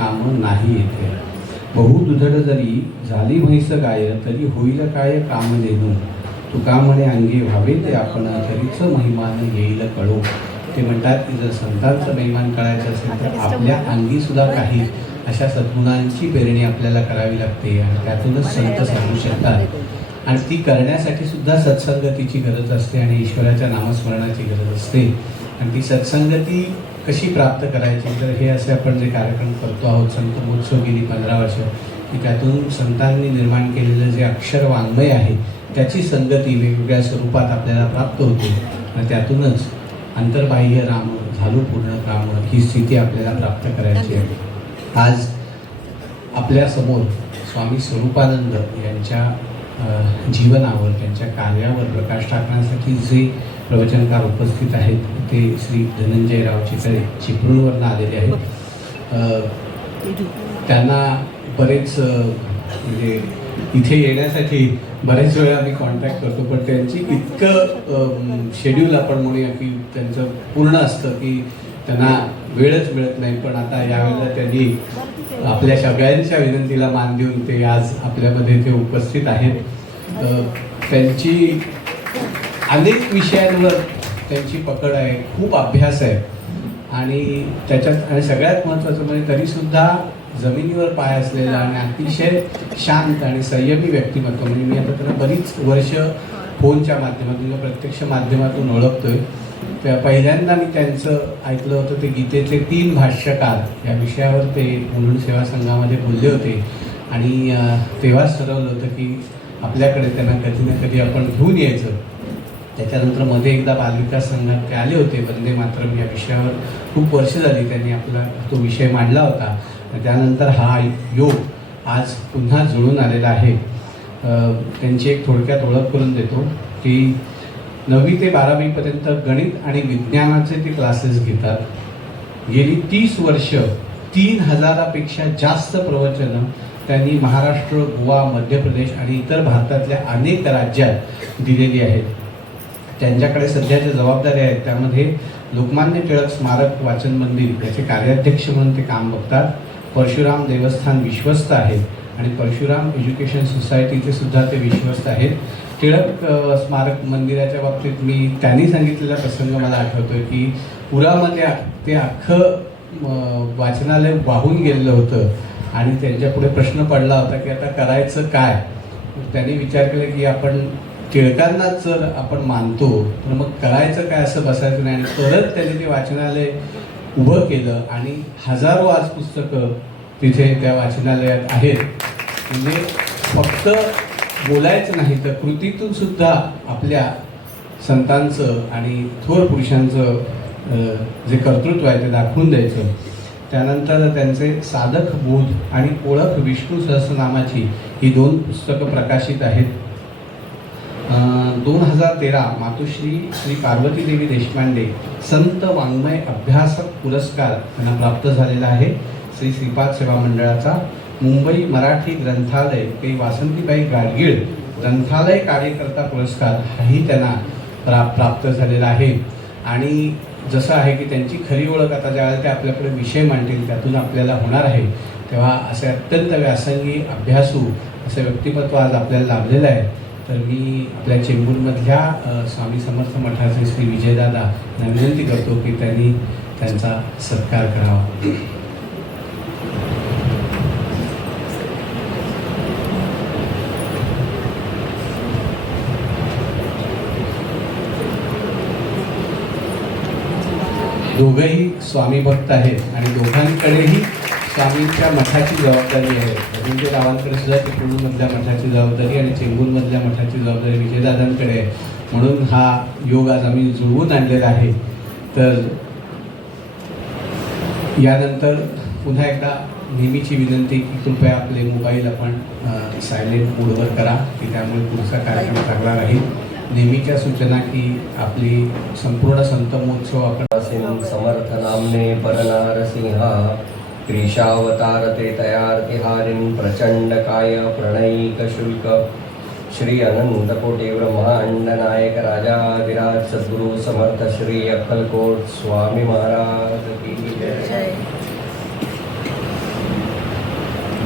काम नाही येथे. बहु दुधड जरी झाली म्हैस गाय, तरी होईल काय काम लेनू. तुका म्हणे अंगी व्हावे ते आपण, तरीच महिमान येईल कळो. ते म्हणतात की जर संतांचं महिमान कळायचं असेल तर आपल्या अंगी सुद्धा काही अशा सद्गुणांची पेरणी आपल्याला करावी लागते आणि त्यातूनच संत साधू शकतात. आणि ती करण्यासाठी सुद्धा सत्संगतीची गरज असते आणि ईश्वराच्या नामस्मरणाची गरज असते. आणि ती सत्संगती कशी प्राप्त करायची, तर हे असे आपण जे कार्यक्रम करतो आहोत, संत महोत्सव गेली 15 वर्ष, की त्यातून संतांनी निर्माण केलेलं जे अक्षर वाङ्मय आहे त्याची संगती वेगवेगळ्या स्वरूपात आपल्याला प्राप्त होते आणि त्यातूनच अंतर्बाह्य राम झालो पूर्ण काम ही स्थिती आपल्याला प्राप्त करायची आहे. आज आपल्यासमोर स्वामी स्वरूपानंद यांच्या जीवनावर, त्यांच्या कार्यावर प्रकाश टाकण्यासाठी जे प्रवचनकार उपस्थित आहेत ते श्री धनंजयराव चितळे चिपळूणवरून आलेले आहेत. त्यांना बरेच म्हणजे इथे येण्यासाठी बरेच वेळा आम्ही कॉन्टॅक्ट करतो, पण त्यांची इतकं शेड्यूल आपण म्हणूया की त्यांचं पूर्ण असतं की त्यांना वेळच मिळत नाही. पण आता यावेळेला त्यांनी आपल्या सगळ्यांच्या विनंतीला मान देऊन ते आज आपल्यामध्ये ते उपस्थित आहेत. त्यांची अनेक विषयांवर त्यांची पकड आहे, खूप अभ्यास आहे आणि त्याच्यात आणि सगळ्यात महत्त्वाचं म्हणजे तरीसुद्धा जमिनीवर पाय असलेला आणि अतिशय शांत आणि संयमी व्यक्तिमत्व. म्हणजे मी आता त्यांना बरीच वर्ष फोनच्या माध्यमातून प्रत्यक्ष माध्यमातून ओळखतोय. त्या पहिल्यांदा मी त्यांचं ऐकलं होतं ते गीतेचे 3 भाष्यकार या विषयावर ते मुलुंड सेवा संघामध्ये बोलले होते आणि तेव्हाच ठरवलं होतं की आपल्याकडे त्यांना कधी ना कधी आपण घेऊन यायचं. त्याच्यानंतर मध्ये एकदा बालविकास संघात ते आले होते, वंदे मातरम या विषयावर खूप वर्ष झाली त्यांनी आपला तो विषय मांडला होता. त्यानंतर हा योग आज पुन्हा जुळून आलेला आहे. त्यांची एक थोडक्यात ओळख करून देतो की 9वी ते 12वीपर्यंत गणित आणि विज्ञानाचे ते क्लासेस घेतात. गेली 30 वर्ष 3000पेक्षा जास्त प्रवचनं त्यांनी महाराष्ट्र, गोवा, मध्य प्रदेश आणि इतर भारतातल्या अनेक राज्यात दिलेली आहेत. त्यांच्याकडे सध्याच्या जबाबदाऱ्या आहेत, त्यामध्ये लोकमान्य टिळक स्मारक वाचन मंदिर याचे कार्याध्यक्ष म्हणून ते काम बघतात. परशुराम देवस्थान विश्वस्त आहेत आणि परशुराम एज्युकेशन सोसायटीचे सुद्धा ते विश्वस्त आहेत. टिळक स्मारक मंदिराच्या बाबतीत मी त्यांनी सांगितलेला प्रसंग मला आठवतोय की पुरामध्ये ते अख्खं वाचनालय वाहून गेलेलं होतं आणि त्यांच्यापुढे प्रश्न पडला होता की आता करायचं काय. त्यांनी विचार केला की आपण टिळकांनाच जर आपण मानतो तर मग करायचं काय असं बसायचं नाही. आणि परत त्यांनी ते वाचनालय उभं केलं आणि हजारो आज पुस्तकं तिथे त्या वाचनालयात आहेत. म्हणजे फक्त बोलायचं नाही तर कृतीतून सुद्धा आपल्या संतांचं आणि थोर पुरुषांचं जे कर्तृत्व आहे ते दाखवून द्यायचं. त्यानंतर त्यांचे साधक बोध आणि ओळख विष्णू सहस्रनामाची ही 2 पुस्तकं प्रकाशित आहेत. 2013 मातुश्री श्री पार्वती देवी देशपांडे संत वाङ्मय अभ्यासक पुरस्कार त्यांना प्राप्त झालेला आहे. श्री श्रीपाद सेवा मंडळाचा मुंबई मराठी ग्रंथालय ते वासंतीबाई गाडगीळ ग्रंथालय कार्यकर्ता पुरस्कार हाही त्यांना प्राप्त झालेला आहे. आणि जसं आहे की त्यांची खरी ओळख आता ज्यावेळेला ते आपल्याकडे विषय मांडतील त्यातून आपल्याला होणार आहे, तेव्हा असे अत्यंत व्यासंगी अभ्यासू असे व्यक्तिमत्व आज आपल्याला लाभलेलं आहे. तर मी आपल्या चेंबूरमधल्या स्वामी समर्थ मठाचे श्री विजयदादा यांना विनंती करतो की त्यांनी त्यांचा सत्कार करावा. दोघंही स्वामी भक्त आहेत आणि दोघांकडेही स्वामींच्या मठाची जबाबदारी आहे. म्हणजे रावांकडे सुद्धा चिपळूणमधल्या मठाची जबाबदारी आणि चेंबूरमधल्या मठाची जबाबदारी विजयदादांकडे आहे. म्हणून हा योग आज आम्ही जुळवून आणलेला आहे. तर यानंतर पुन्हा एकदा नेहमीची विनंती की कृपया आपले मोबाईल आपण सायलेंट मोडवर करा की त्यामुळे पुढचा कार्यक्रम चांगला राहील. नेहमीच्या सूचना की आपली संपूर्ण संत महोत्सव आपण समर्थ नामने परनारसिंहा क्रीशावतारते तयार्तिहारिं प्रचंड काय प्रणयिक शुल्क श्री अनंत कोटी ब्रह्मांड नायक राजाधिराज सद्गुरु समर्थ श्री अक्कलकोट स्वामी महाराज की जय.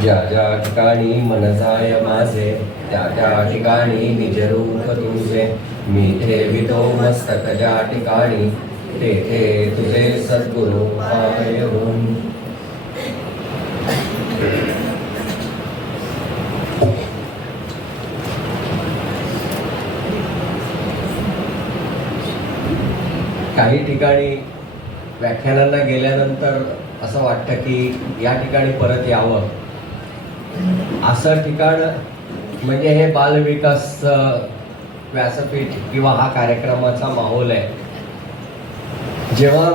ज्या ज्या ठिकाणी मन जाय माझे त्या त्या ठिकाणी निज रूप तुझे मी ठेवितो मस्तक ज्या ठिकाणी तेथे तुझे सद्गुरु पायहून. काही ठिकाणी व्याख्यानांना गेल्यानंतर असं वाटतं की या ठिकाणी परत यावं. असं ठिकाण म्हणजे हे बालविकास व्यासपीठ किंवा हा कार्यक्रमाचा माहोल आहे. जेव्हा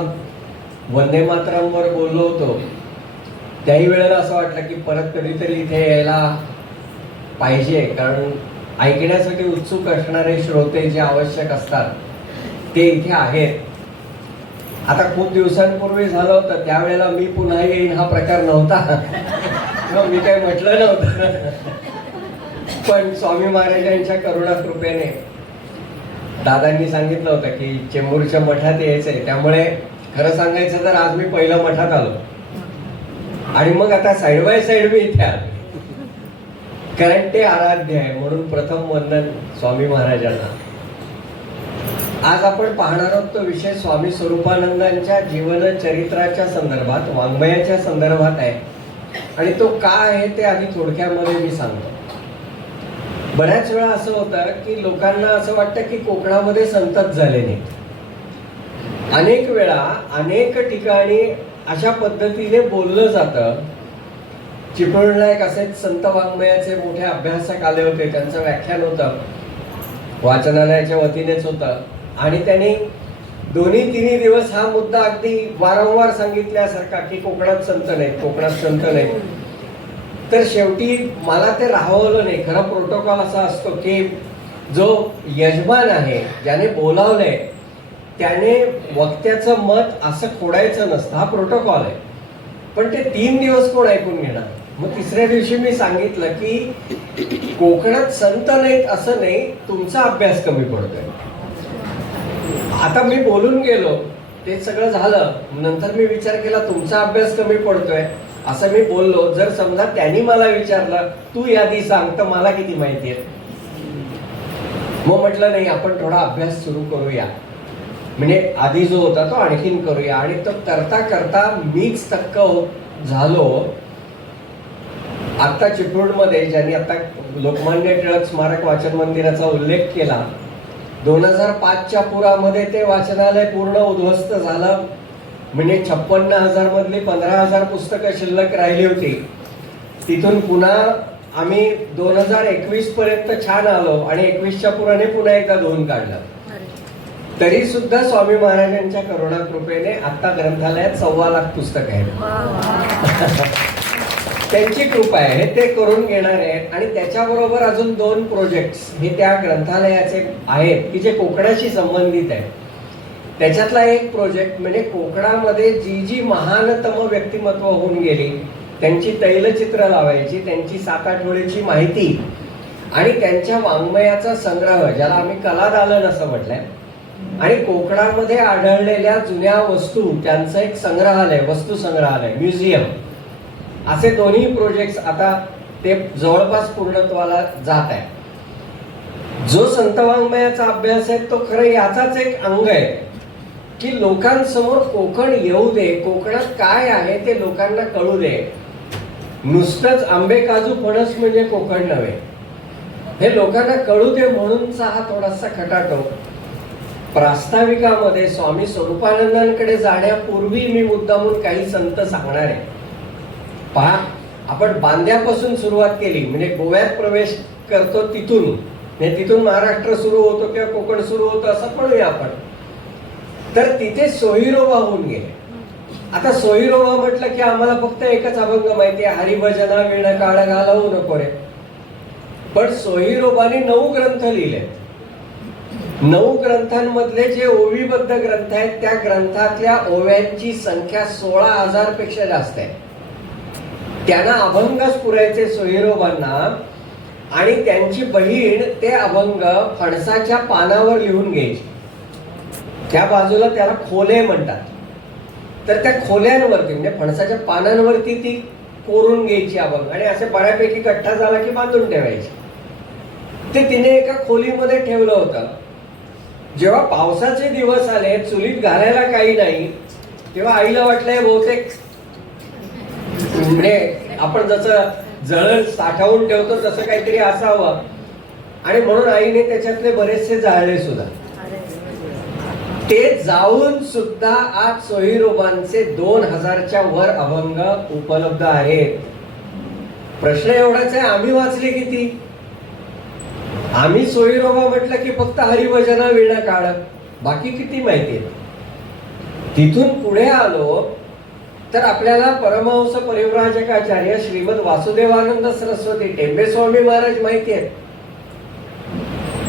वंदे मातरमवर बोललो होतो त्याही वेळेला असं वाटलं की परत कधीतरी इथे यायला पाहिजे, कारण ऐकण्यासाठी उत्सुक असणारे श्रोते जे आवश्यक असतात ते इथे आहेत. आता खूप दिवसांपूर्वी झालं होतं त्यावेळेला मी पुन्हा येईन हा प्रकार नव्हता, मी काही म्हटलं नव्हतं. पण स्वामी महाराजांच्या करुणा कृपेने दादांनी सांगितलं होतं की चेंबूरच्या मठात यायचंय, त्यामुळे खरं सांगायचं तर आज मी पहिलं मठात आलो आणि मग आता साईड बाय साईड मी इथे आलो, कारण ते आराध्य आहे म्हणून प्रथम वंदन स्वामी महाराजांना. आज आपण पाहणार आहोत तो विषय स्वामी स्वरूपानंदांच्या जीवन चरित्राच्या संदर्भात, वाङ्मयाच्या संदर्भात आहे आणि तो का आहे ते आधी थोडक्यामध्ये मी सांगतो. बऱ्याच वेळा असं होतं की लोकांना असं वाटतं की कोकणामध्ये संतच झाले नाहीत. अनेक वेळा अनेक ठिकाणी अशा पद्धतीने बोललं जातं. चिपळूणला एक असेच संत वाङ्मयाचे मोठे अभ्यासक आले होते, त्यांचं व्याख्यान होतं, वाचनालयाच्या वतीनेच होतं आणि त्यांनी दोन्ही तिन्ही दिवस हा मुद्दा अगदी वारंवार सांगितल्यासारखा की कोकणात संत नाहीत, कोकणात संत नाहीत. तर शेवटी मला ते राहवलं नाही. खरा प्रोटोकॉल असा असतो की जो यजमान आहे, ज्याने बोलावलंय, त्याने वक्त्याचं मत असं खोडायचं नसतं, हा प्रोटोकॉल आहे. पण ते 3 दिवस कोण ऐकून घेणार. मग तिसऱ्या दिवशी मी सांगितलं की कोकणात संत नाहीत असं नाही, तुमचा अभ्यास कमी पडतोय. आता मी बोलून गेलो, ते सगळं झालं, नंतर मी विचार केला तुमचा अभ्यास कमी पडतोय असं मी बोललो. जर समजा त्यांनी मला विचारलं तू यादी सांग तर मला किती माहिती आहे. मग म्हटलं नाही, आपण थोडा अभ्यास सुरू करूया, म्हणजे आधी जो होता तो आणखीन करूया. आणि तो करता करता मीच थक्क झालो. आता चिपळूणमध्ये ज्यांनी आता लोकमान्य टिळक स्मारक वाचन मंदिराचा उल्लेख केला, 2005च्या पुरामध्ये ते वाचनालय पूर्ण उद्ध्वस्त झालं. म्हणजे 56,000 मधली 15,000 पुस्तकं शिल्लक राहिली होती. तिथून पुन्हा आम्ही 2021 पर्यंत छान आलो आणि 21च्या पुराने पुन्हा एकदा धुवून काढलं. तरी सुद्धा स्वामी महाराजांच्या करुणा कृपेने आता ग्रंथालयात 2.25 पुस्तकं आहेत. त्यांची कृपा आहे, हे ते करून घेणार आहेत. आणि त्याच्याबरोबर अजून 2 प्रोजेक्ट्स हे त्या ग्रंथालयाचे आहेत की जे कोकणाशी संबंधित आहे. त्याच्यातला एक प्रोजेक्ट म्हणजे कोकणामध्ये जी जी महानतम व्यक्तिमत्व होऊन गेली त्यांची तैलचित्र लावायची, त्यांची 7-8 वेळेची माहिती आणि त्यांच्या वाङ्मयाचा संग्रह, ज्याला आम्ही कलादालन असं म्हटलंय, आणि कोकणामध्ये आढळलेल्या जुन्या वस्तू, त्यांचं एक संग्रहालय, वस्तू संग्रहालय, म्युझियम, असे दोन्ही प्रोजेक्ट्स आता ते जवळपास पूर्णत्वाला जात आहे. जो संत वाङ्मयाचा अभ्यास आहे तो खरं याचाच एक अंग आहे की लोकांसमोर कोकण येऊ दे, कोकणात काय आहे ते लोकांना कळू दे. नुसतंच आंबे काजू फणस म्हणजे कोकण नव्हे, हे लोकांना कळू दे म्हणूनचा हा थोडासा खटाटो. प्रास्ताविकामध्ये स्वामी स्वरूपानंदांकडे जाण्यापूर्वी मी मुद्दामून काही संत सांगणार आहे. पहा, आपण बांद्यापासून सुरुवात केली, म्हणजे गोव्यात प्रवेश करतो तिथून, तिथून महाराष्ट्र सुरू होतो किंवा कोकण सुरू होतं असं म्हणूया आपण. तर तिथे सोयीरोबा होऊन गेले. आता सोयीरोबा म्हटलं की आम्हाला फक्त एकच अभंग माहिती आहे, हरिभजना विण काळ घालवू नको रे. पण सोयीरोबाने 9 ग्रंथ लिहिले. 9 ग्रंथांमधले जे ओवीबद्ध ग्रंथ आहेत त्या ग्रंथातल्या ओव्यांची संख्या 16,000 पेक्षा जास्त आहे. त्यांना अभंगच पुरायचे सोयीरोबांना, आणि त्यांची बहीण ते अभंग फणसाच्या पानावर लिहून घ्यायची. त्या बाजूला त्याला खोले म्हणतात. तर त्या खोल्यांवरती म्हणजे फणसाच्या पानांवरती ती कोरून घ्यायची अभंग आणि असे बऱ्यापैकी गठ्ठा झाला की बांधून ठेवायचे. ते तिने एका खोलीमध्ये ठेवलं होतं. जेव्हा पावसाचे दिवस आले, चुलीत घालायला काही नाही, तेव्हा आईला वाटलंय बहुतेक म्हणजे आपण जसं जळण साठवून ठेवतो तसं काहीतरी असावं, आणि म्हणून आईने त्याच्यातले बरेचसे जाळले सुद्धा. ते जाऊन सुद्धा आज सोयीरोबांचे 2000च्या वर अभंग उपलब्ध आहेत. प्रश्न एवढाच आहे, आम्ही वाचले किती? आम्ही सोयीरोबा म्हटलं की फक्त हरिभजना विणं काढ, बाकी किती माहिती आहे. तिथून पुढे आलो तर आपल्याला परमहंस परिव्राजकाचार्य श्रीमद वासुदेवानंद सरस्वती टेंबेस्वामी महाराज माहिती आहेत.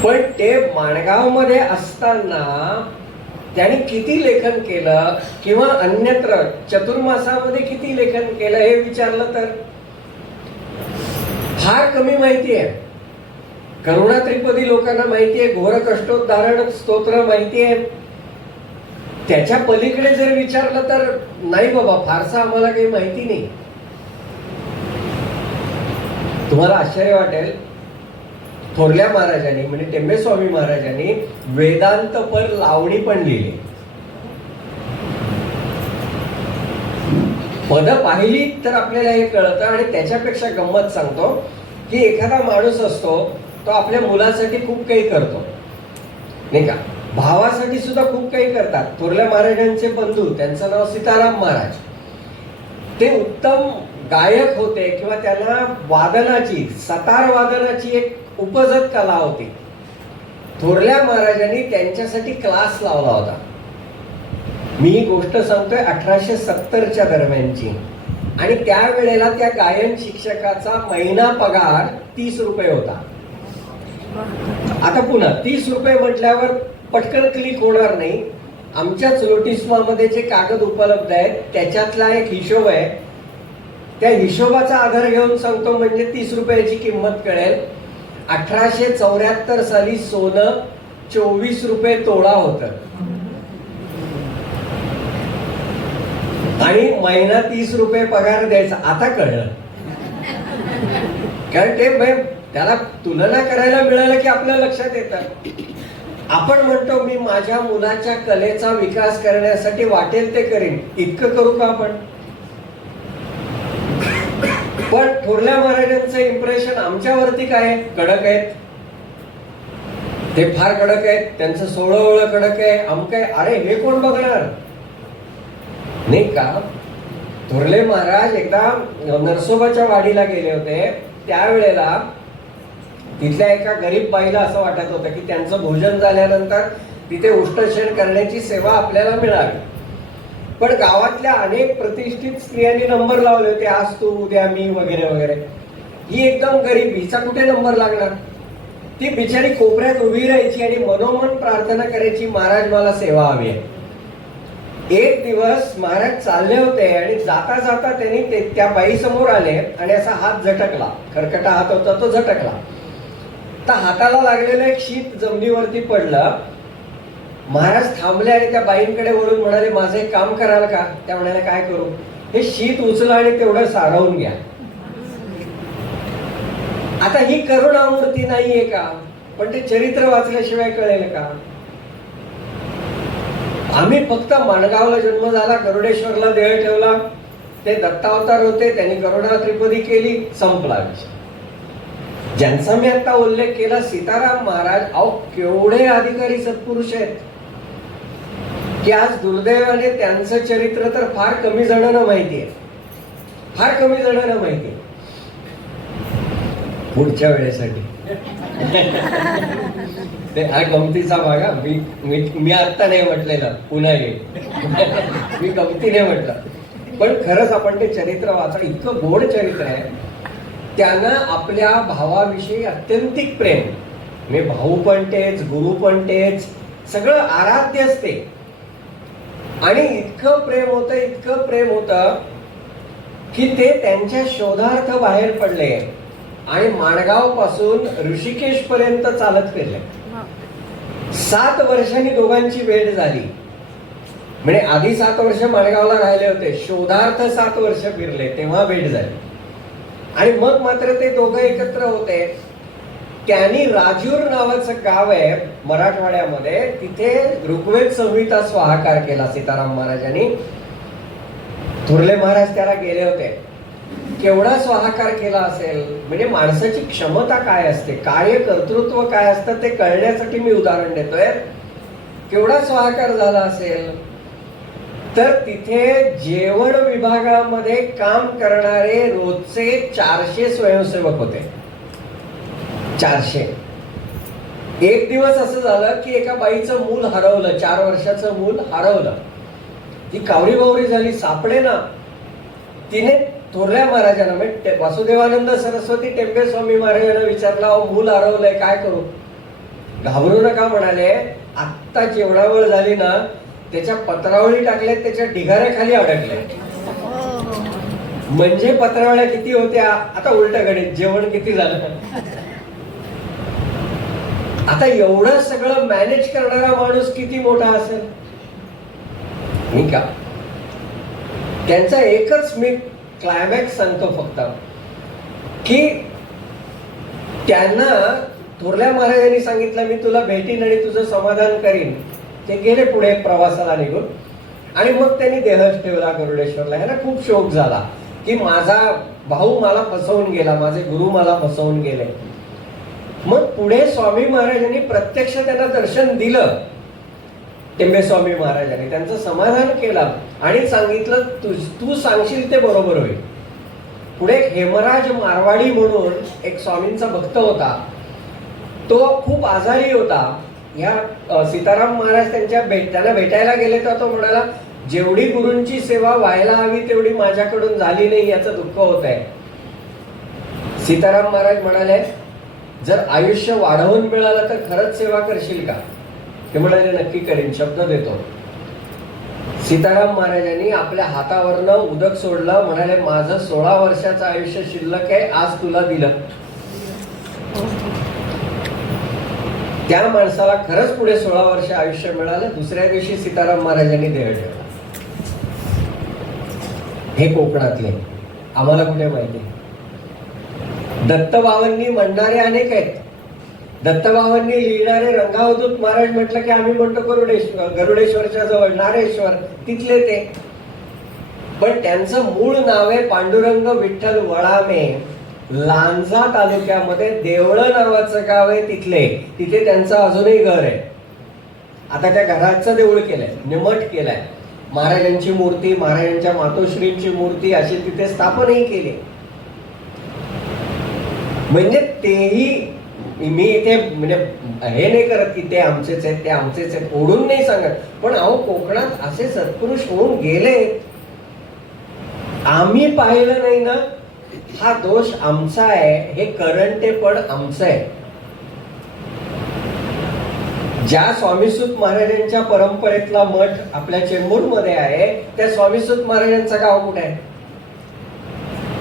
पण ते माणगाव मध्ये असताना त्यांनी किती लेखन केलं किंवा अन्यत्र चतुर्मासामध्ये किती लेखन केलं हे विचारलं तर फार कमी माहिती आहे. करुणा त्रिपदी लोकांना माहिती आहे, घोर कष्टोद्धारण स्तोत्र माहिती आहे. त्याच्या पलीकडे जर विचारलं तर नाही बाबा, फारसं आम्हाला काही माहिती नाही. तुम्हाला आश्चर्य वाटेल, थोरल्या महाराजांनी म्हणजे टेंबेस्वामी महाराजांनी वेदांत पर लावणी पण लिहिली. पद पाहिली तर आपल्याला हे कळतं. आणि त्याच्यापेक्षा गंमत सांगतो की एखादा माणूस असतो, तो आपल्या मुलासाठी खूप काही करतो नाही का, भावासाठी सुद्धा खूप काही करतात. थोरल्या महाराजांचे बंधू, त्यांचं नाव सीताराम महाराज, ते उत्तम गायक होते किंवा त्यांना वादनाची, सतार वादनाची एक उपजत कला होती. थोरल्या महाराजांनी त्यांच्यासाठी क्लास लावला होता. मी ही गोष्ट सांगतोय 1870च्या दरम्यानची. आणि त्यावेळेला त्या गायन शिक्षकाचा महिना पगार 30 रुपये होता. आता पुन्हा 30 रुपये म्हटल्यावर पटकन क्लिक होणार नाही. आमच्याच नोटिसमध्ये जे कागद उपलब्ध आहेत त्याच्यातला एक हिशोब आहे, त्या हिशोबाचा आधार घेऊन सांगतो म्हणजे 30 रुपयाची किंमत कळेल. 1874 साली सोनं 24 रुपये तोळा होतं आणि महिना 30 रुपये पगार द्यायचा. आता कळलं, कारण ते त्याला तुलना करायला मिळालं की आपल्या लक्षात येतं. आपण म्हणतो मी माझ्या मुलाच्या कलेचा विकास करण्यासाठी वाटेल ते करीन, इतकं करू का आपण? पण थोरल्या महाराजांचं इम्प्रेशन आमच्यावरती काय? कडक आहेत, ते फार कडक आहेत, त्यांचं सोळं कडक आहे, अमक आहे. अरे हे कोण बघणार नाही का? थोरले महाराज एकदा नरसोबाच्या वाडीला गेले होते. त्यावेळेला तिथल्या एका गरीब बाईला असं वाटत होतं की त्यांचं भोजन झाल्यानंतर तिथे उष्टशयन करण्याची सेवा आपल्याला मिळावी. पण गावातल्या अनेक प्रतिष्ठित स्त्रियांनी नंबर लावले होते, आज तू उद्या मी वगैरे वगैरे. ही एकदम गरीब, हिचा कुठे नंबर लागणार? ती बिचारी कोपऱ्यात उभी राहायची आणि मनोमन प्रार्थना करायची, महाराज मला सेवा हवी आहे. एक दिवस महाराज चालले होते आणि जाता जाता त्यांनी त्या बाई समोर आले आणि असा हात झटकला, खरकटा हात होता तो झटकला. तर हाताला लागलेलं एक शीत जमिनीवरती पडलं. महाराज थांबले आणि त्या बाईंकडे वळून म्हणाले, माझं एक काम कराल का? त्या म्हणाल्या, काय करू? हे शीत उचला आणि तेवढं सारवून घ्या. आता ही करुणामूर्ती नाहीये का? पण ते चरित्र वाचल्याशिवाय कळेल का? आम्ही फक्त माणगावला जन्म झाला, गरुडेश्वरला देह ठेवला, ते दत्तावतार होते, त्यांनी करुणा त्रिपदी केली, संपला विषय. ज्यांचा मी आता उल्लेख केला सीताराम महाराज, अहो केवढे अधिकारी सत्पुरुष आहेत की आज दुर्दैवाने त्यांचं चरित्र तर फार कमी जणांना माहिती आहे, फार कमी जणांना माहिती आहे. पुढच्या वेळेसाठी ते हा गमतीचा भाग. मी आता नाही म्हटलेलं, पुन्हा येईल. मी गमतीने म्हटलं, पण खरंच आपण ते चरित्र वाचा, इतकं गोड चरित्र आहे. त्यांना आपल्या भावाविषयी अत्यंतिक प्रेम, म्हणजे भाऊ पण तेच, गुरु पण तेच, सगळं आराध्य असते. आणि इतकं प्रेम होतं, इतकं प्रेम होतं की ते त्यांच्या शोधार्थ बाहेर पडले आणि माणगाव पासून ऋषिकेश पर्यंत चालत फिरले. 7 वर्षांनी दोघांची भेट झाली. म्हणजे आधी 7 वर्ष माणगावला राहिले होते, शोधार्थ 7 वर्ष फिरले, तेव्हा भेट झाली. आणि मग मात्र ते दोघं एकत्र होते. त्यांनी राजूर नावाचं गाव आहे मराठवाड्यामध्ये, तिथे ऋग्वेद संहिता स्वाहाकार केला सीताराम महाराजांनी. थोरले महाराज त्याला गेले होते. केवढा स्वाहाकार केला असेल, म्हणजे माणसाची क्षमता काय असते, कार्य कर्तृत्व काय असतं ते कळण्यासाठी मी उदाहरण देतोय. केवढा स्वाहाकार झाला असेल, तर तिथे जेवण विभागामध्ये काम करणारे रोजचे 400 स्वयंसेवक होते. 400. एक दिवस असं झालं की एका बाईचं मूल हरवलं, 4 वर्षाचं मूल हरवलं. ती कावरी बावरी झाली, सापडे ना. तिने थोरल्या महाराजांना म्हणजे वासुदेवानंद सरस्वती टेंबे स्वामी महाराजांना विचारला, अहो मूल हरवलंय, काय करू? घाबरू नका म्हणाले, आत्ता जेवढा वेळ झाली ना त्याच्या पत्रावळी टाकल्या, त्याच्या ढिगाऱ्याखाली अडकल्या. म्हणजे पत्रावळ्या किती होत्या, आता उलट गणित, जेवण किती झालं. आता एवढं सगळं मॅनेज करणारा माणूस किती मोठा असेल नाही का. त्यांचा एकच मी क्लायमॅक्स सांगतो फक्त, की त्यांना थोरल्या महाराजांनी सांगितलं मी तुला भेटीन आणि तुझं समाधान करीन. ते गेले पुढे प्रवासाला निघून, आणि मग त्यांनी देह ठेवला गरुडेश्वरला. ह्याला खूप शोक झाला की माझा भाऊ मला फसवून गेला, माझे गुरु मला फसवून गेले. मग पुढे स्वामी महाराजांनी प्रत्यक्ष त्यांना दर्शन दिलं. टेंबे स्वामी महाराजांनी त्यांचं समाधान केलं आणि सांगितलं तू सांगशील ते बरोबर होईल. पुढे हेमराज मारवाडी म्हणून एक स्वामींचा भक्त होता. तो खूप आजारी होता. या सीताराम महाराज त्यांना भेटायला गेले तर तो म्हणाला, जेवढी गुरूंची सेवा व्हायला हवी तेवढी माझ्याकडून झाली नाही, याचं दुःख होत आहे. सीताराम महाराज म्हणाले, जर आयुष्य वाढवून मिळालं तर खरंच सेवा करशील का? ते म्हणाले, नक्की करीन, शब्द देतो. सीताराम महाराजांनी आपल्या हातावरनं उदक सोडलं, म्हणाले माझं 16 वर्षाचं आयुष्य शिल्लक आहे, आज तुला दिलं. त्या माणसाला खरंच पुढे 16 वर्ष आयुष्य मिळालं. दुसऱ्या दिवशी सीताराम महाराजांनी देह ठेवला. हे कोकणातले, आम्हाला कुठे माहिती. दत्तबाबांनी म्हणणारे अनेक आहेत. दत्तबाबांनी लिहिणारे रंगावधूत महाराज म्हटलं की आम्ही म्हणतो गरुडेश्वरच्या जवळ नारेश्वर, तिथले ते. पण त्यांचं मूळ नाव आहे पांडुरंग विठ्ठल वळामे. लांजा तालुक्यामध्ये देवळं नावाचं गाव आहे तिथले. तिथे त्यांचं अजूनही घर आहे. आता त्या घराचं देऊळ केलंय, निमट केलंय. महाराजांची मूर्ती, महाराजांच्या मातोश्रींची मूर्ती अशी तिथे स्थापनही केली. म्हणजे तेही मी इथे म्हणजे हे नाही करत की ते आमचेच आहेत, ते आमचेच आहेत, ओढून नाही सांगत. पण अहो कोकणात असे सत्पुरुष होऊन गेले, आम्ही पाहिलं नाही ना, हा दोष आमचा आहे. हे करंटेपण आमचं आहे. ज्या स्वामीसुत महाराजांच्या परंपरेतला मठ आपल्या चेंबूरमध्ये आहे, त्या स्वामीसुत महाराजांचं गाव कुठे आहे?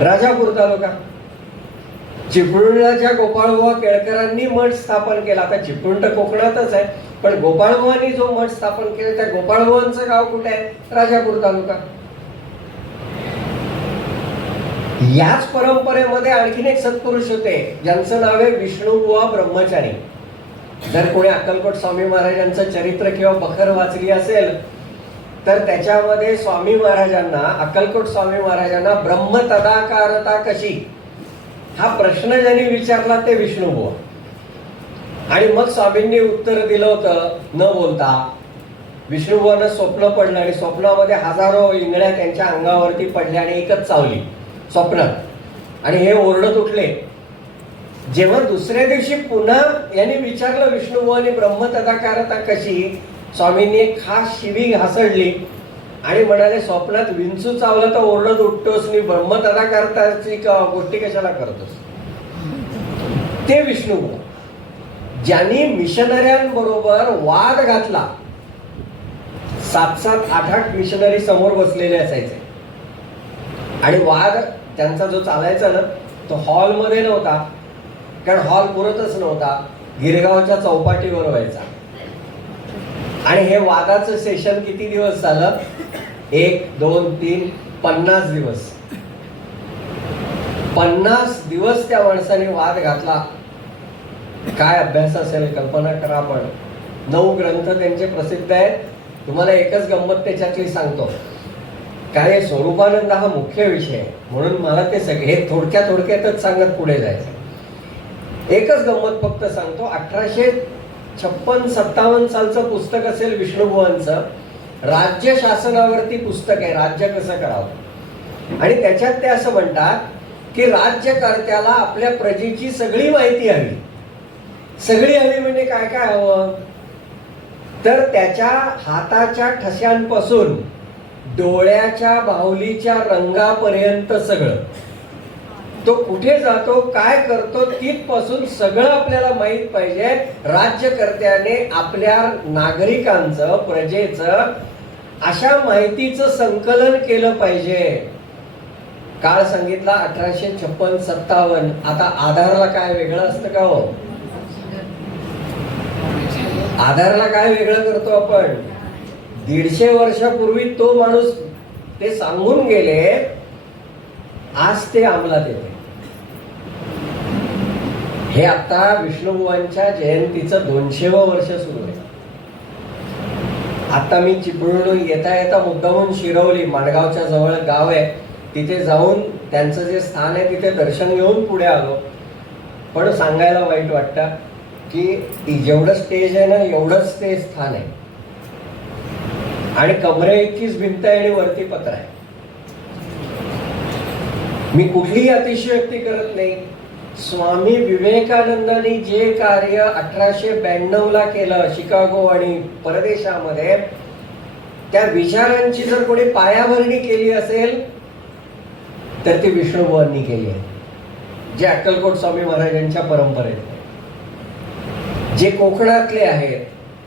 राजापूर तालुका. चिपळूणच्या गोपाळबुवा केळकरांनी मठ स्थापन केला. आता चिपळूण तर कोकणातच आहे, पण गोपाळबुवांनी जो मठ स्थापन केला त्या गोपाळबुवांचं गाव कुठे आहे? राजापूर तालुका. याच परंपरेमध्ये आणखीन एक सत्पुरुष होते ज्यांचं नाव आहे विष्णुबुवा ब्रह्मचारी. जर कोणी अक्कलकोट स्वामी महाराजांचं चरित्र किंवा बखर वाचली असेल तर त्याच्यामध्ये स्वामी महाराजांना, अक्कलकोट स्वामी महाराजांना ब्रह्म तदाकारता कशी हा प्रश्न ज्यांनी विचारला ते विष्णुबुवा. आणि मग स्वामींनी उत्तर दिलं होतं न बोलता. विष्णुबुवांना स्वप्न पडलं आणि स्वप्नामध्ये हजारो इंगळ्या त्यांच्या अंगावरती पडल्या आणि एकच चावली स्वप्नात, आणि हे ओरडत उठले. जेव्हा दुसऱ्या दिवशी पुन्हा यांनी विचारलं विष्णुबुवांनी ब्रह्म तदाकारता कशी, स्वामींनी एक खास शिवी घासडली आणि म्हणाले, स्वप्नात विंचू चावला तर ओरडत उठतोस आणि ब्रह्म तदाकारताची गोष्टी कशाला करतोस? ते विष्णुबुवा ज्यांनी मिशनऱ्यांबरोबर वाद घातला. 7-7, 8-8 मिशनरी समोर बसलेले असायचे आणि वाद त्यांचा जो चालायचा ना तो हॉलमध्ये नव्हता, कारण हॉल पुरतच नव्हता, गिरगावच्या चौपाटीवर व्हायचा. आणि हे वादाचं सेशन किती दिवस झालं? 1, 2, 3, 50 दिवस. 50 दिवस त्या माणसाने वाद घातला. काय अभ्यास असेल कल्पना करा. आपण 9 ग्रंथ त्यांचे प्रसिद्ध आहेत. तुम्हाला एकच गंमत त्याच्यातली सांगतो. काय स्वरूपानंद हा मुख्य विषय आहे म्हणून मला ते सगळे थोडक्यातच सांगत पुढे जायचं. एकच गंमत फक्त सांगतो. 1856-57 सालचं पुस्तक असेल विष्णुबुवांचं. राज्य शासनावरती पुस्तक आहे, राज्य कसं करावं. आणि त्याच्यात ते असं म्हणतात की राज्यकर्त्याला आपल्या प्रजेची सगळी माहिती हवी. सगळी हवी म्हणजे काय काय हवं, तर त्याच्या हाताच्या ठश्यांपासून डोळ्याच्या बाहुलीच्या रंगापर्यंत सगळं, तो कुठे जातो काय करतो तिथपासून सगळं आपल्याला माहित पाहिजे. राज्यकर्त्याने आपल्या नागरिकांचं प्रजेचं अशा माहितीचं संकलन केलं पाहिजे. काळ सांगितला 1856-57. आता आधारला काय वेगळं असतं का हो? आधारला काय वेगळं करतो आपण? 150 वर्षापूर्वी तो माणूस ते सांगून गेले, आज ते अंमलात येते. हे आता विष्णुबुवांच्या जयंतीचं 200वं वर्ष सुरू आहे. आता मी चिपळूणहून येता येता मुद्दामून शिरवली, माणगावच्या जवळ गाव आहे, तिथे जाऊन त्यांचं जे स्थान आहे तिथे दर्शन घेऊन पुढे आलो. पण सांगायला वाईट वाटतं की जेवढं स्टेज आहे ना एवढंच ते स्थान आहे आणि कमरे इतकीच भिंत आहे आणि वरती पत्र आहे. मी कुठलीही अतिशयोक्ती करत नाही. स्वामी विवेकानंदांनी जे कार्य 1892ला केलं शिकागो आणि परदेशामध्ये, त्या विचारांची जर कोणी पायाभरणी केली असेल तर ती विष्णुबुवांनी केली आहे, जे अक्कलकोट स्वामी महाराजांच्या परंपरेत, जे कोकणातले आहेत